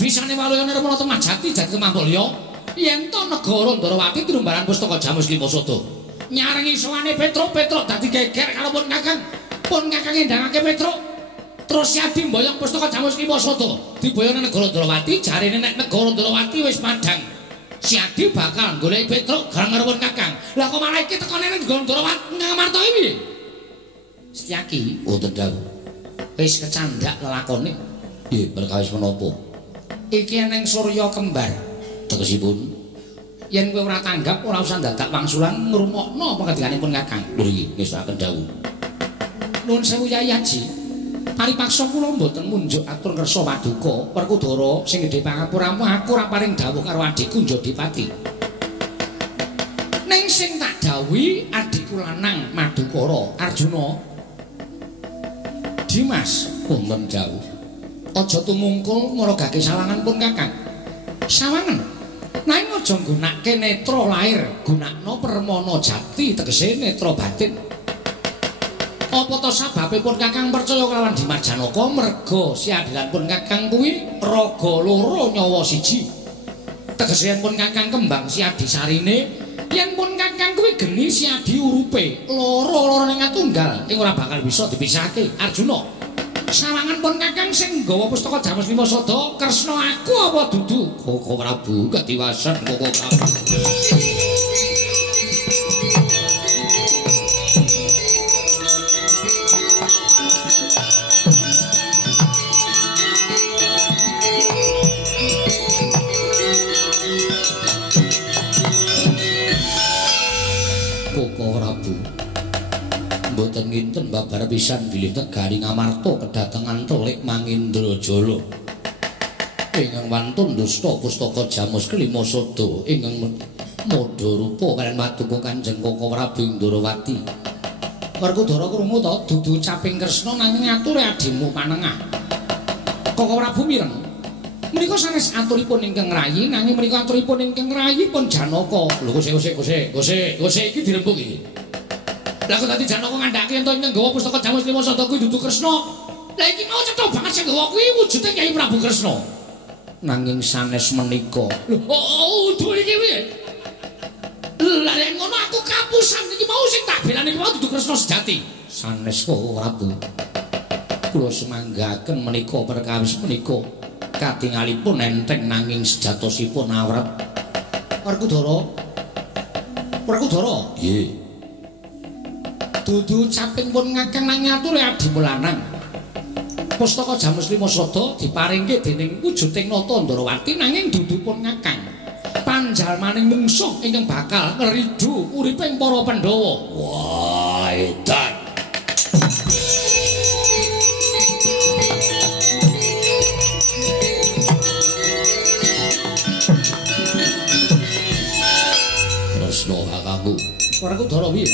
bisane waluyane Remana Temajati jati Mampulya yen to negara Ndorowati tinumbaran pustaka Jamus Lima Sada nyarengi sowane Petruk dadi geger karo pun Kakang endhangake Petruk terus siadi mboyong pustaka Jamus Lima Sada diboyong nang negara Ndorowati jarene nek negara Ndorowati wis padhang siadi bakal goleki Petruk gareng karo pun Kakang lah kok malah iki tekone nang negara Ndorowati Ngamarta iki Setyaki wonten dawuh wis kecandhak lelakone nggih perkawis menapa iki eneng Surya kembar tegesipun yen kowe ora tanggap ora usah dadak wangsulan ngrungokno pengendikanipun Kakang. Lho iki ngestakaken dawuh. Nuwun sewu Yayi Haji. Paripaksa kula mboten munjuk atur kersa paduka Werkudara sing gedhe pangapuramu aku ora paring dawuh karo adikku Njodipati. Ning sing tak dawuhi adikku lanang Madukara Arjuna Dimas, punten jauh. Aja tumungkul maragake sawangan pun Kakang. Sawangan. Nanging aja nggunakake netra lair, gunakno permana jati tegese netra batin. Apa to sababipun Kakang percaya kelawan Dimas Janaka merga siadilanipun Kakang kuwi raga loro nyawa siji. Tegese pun Kakang kembang siadi sarine, yen pun Kakang kuwi geni siadi urupe, loro-loro ning tunggal ing ora bakal bisa dipisahke. Arjuna, sawangan pun Kakang sing nggawa pustaka Jamus Lima Sada, Kresna aku apa dudu? Koko Prabu gak diwasan Koko Prabu. Mboten nginten babar pisan bilih negari Ngamarta kedatengan telik Mangindrajala. Ingkang wantun dusta pustaka Jamus Lima Sada ingkang madha rupa kaliyan Paduka Kanjeng Koko Prabu Indrawati. Werkudara krungu to dudu caping Kresna nanging ature adimu panengah. Koko Prabu mireng. Menika sanes aturipun ingkang rayi nanging menika aturipun ingkang rayi pun Janaka. Lho gose iki dirembuk iki. Lah kok dadi Janaka ngandhake ento ingkang nggawa pustaka Jamus Lima Sada kuwi dudu Kresna. Lah iki mau cetha banget sing nggawa kuwi wujude Kyai Prabu Kresna. Nanging sanes menika. Lho, udu iki piye? Lah yen ngono aku kapusan iki mau sing tak belani iki mau dudu Kresna sejati. Sanes kok Prabu. Kula semanggaken menika perkawis menika katingalipun enteng nanging sejatosipun awrat. Werkudara. Nggih. Dudu caping pun Kakang nang ngature adimu lanang. Pustaka Jamus Lima Sada diparingke dening wujuding Nata Ndrawati nanging dudu pun Kakang. Panjalmaning mungsuh ingkang bakal ngridu uriping para Pandhawa. Wah, edan. Kresna kakangku. Werkudara piye?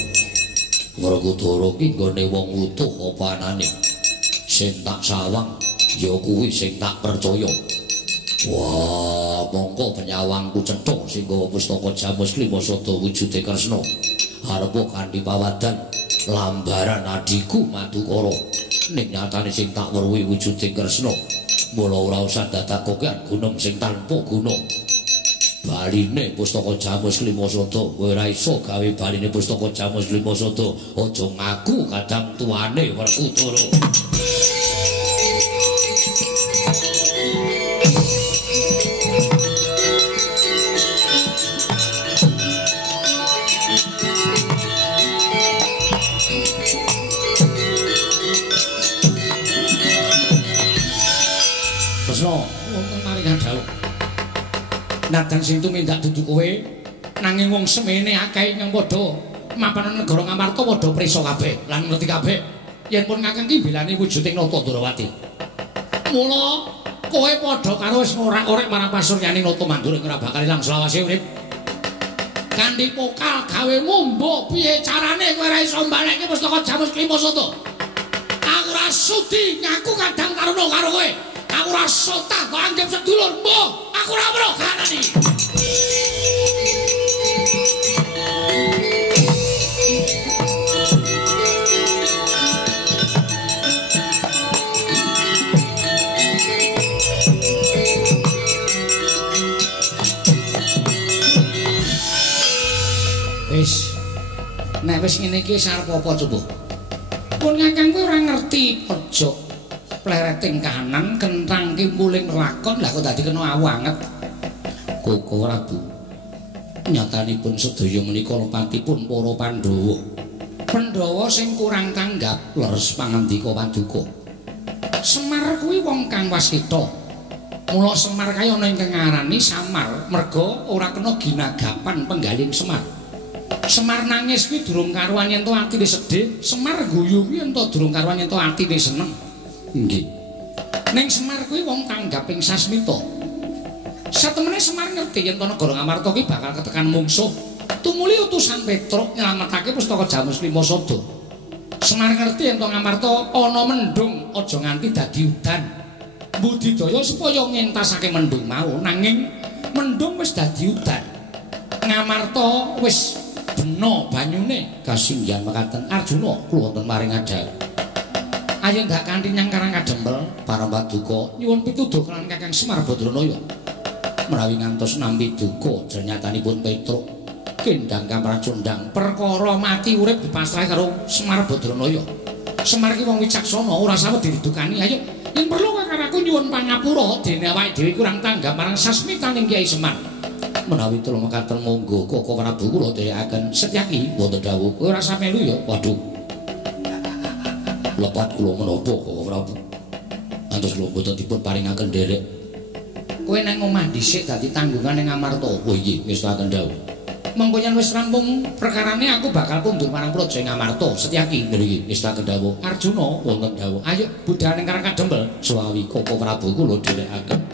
Werkudara ki nggone wong utuh apa anane? Sing tak sawang ya kuwi sing tak percaya. Wah, mongko penyawangku cethuk sing nggawa pustaka Jamus Lima Sada wujude Kresna. Arepa kanthi pawadan lambaran adiku Madukara. Ning nyatane sing tak weruhi wujude Kresna. Mula ora usah dadakokan gunung sing tanpa guna. Baline pustaka Jamus Lima Sada kowe ora iso gawe baline pustaka Jamus Lima Sada. Aja ngaku kadang tuane Werkudara. Kresna, wonten maringan dawuh. Nadyan sing tumindak dudu kowe, nanging wong semene akeh ingkang padha mapan negara Ngamarta padha prisa kabeh lan ngerti kabeh yen pun Kakang ki belani wujuding Nata Ndrawati. Mula kowe padha karo wis ngorek-orek marang pasuryaning Nata Manduring ora bakal ilang selawase urip. Kanthi pokal gawemu mbok piye carane kowe ora iso mbaleke pustaka Jamus Lima Sada. Aku ora sudi ngaku kadang karuna karo kowe. Aku ora sotah kok anggap sedulur mbok. Aku ora weruh kanani. Wis. Nek wis ngene iki sarep apa coba? Pun Kakang kowe ora ngerti pojok plereting kanan kentang kimpuling lakon lah kok dadi kena awanget. Koko Prabu. Nyatanipun sedaya menika lepatipun para Pandhawa. Pandhawa sing kurang tanggap leres pangandika Paduka. Semar kuwi wong kang wasita. Mula Semar kaya ana ingkang ngarani samar merga ora kena ginagapan penggaling Semar. Semar nangis kuwi durung karuan yen to atine sedih, Semar guyu kuwi yen to durung karuan yen to atine seneng. Nggih. Ning Semar kuwi wong tanggap ing sasmita. Satemene Semar ngerti yen to negara Ngamarta kuwi bakal ketekan mungsuh. Tumuli utusan Petruk nyelametake pustaka Jamus Lima Sada. Semar ngerti yen to Ngamarta ana mendung aja nganti dadi udan. Budidaya supaya ngentasake mendung mau nanging mendung wis dadi udan. Ngamarta wis bena banyune kasinggihan mekaten Arjuna kula wonten maring adal. Ayo ndak kanthi nyang Karang Kadempel para paduka nyuwun pituduh kaliyan Kakang Semar Badranaya. Menawi ngantos nampi duka jernyatanipun Petruk kendang Kamracundang perkara mati urip dipasrahe karo Semar Badranaya. Semar ki wong wicaksana ora sawedi didukani. Ayo yen perlu kakaraku nyuwun pangapura dene awake dhewe kurang tanggap marang sasmitaning Kyai Semar. Menawi telu mekaten monggo Koko Prabu kula dherekaken Setyaki wonten dawuh. Ora samelu ya. Waduh. Lepat kula menapa Koko Prabu. Antos kula boten dipun paringaken nderek. Kowe nang omah dhisik dadi tanggungan ning Ngamarta. Oh iya, wis akan dawuh. Mengko yen wis rampung perkarane aku bakal kundur marang Praja Ngamarta Setyaki. Nggih, wis akan dawuh. Arjuna wonten dawuh. Ayo budhal ning Karang Kadempel. Suwawi Koko Prabu kula dherekaken.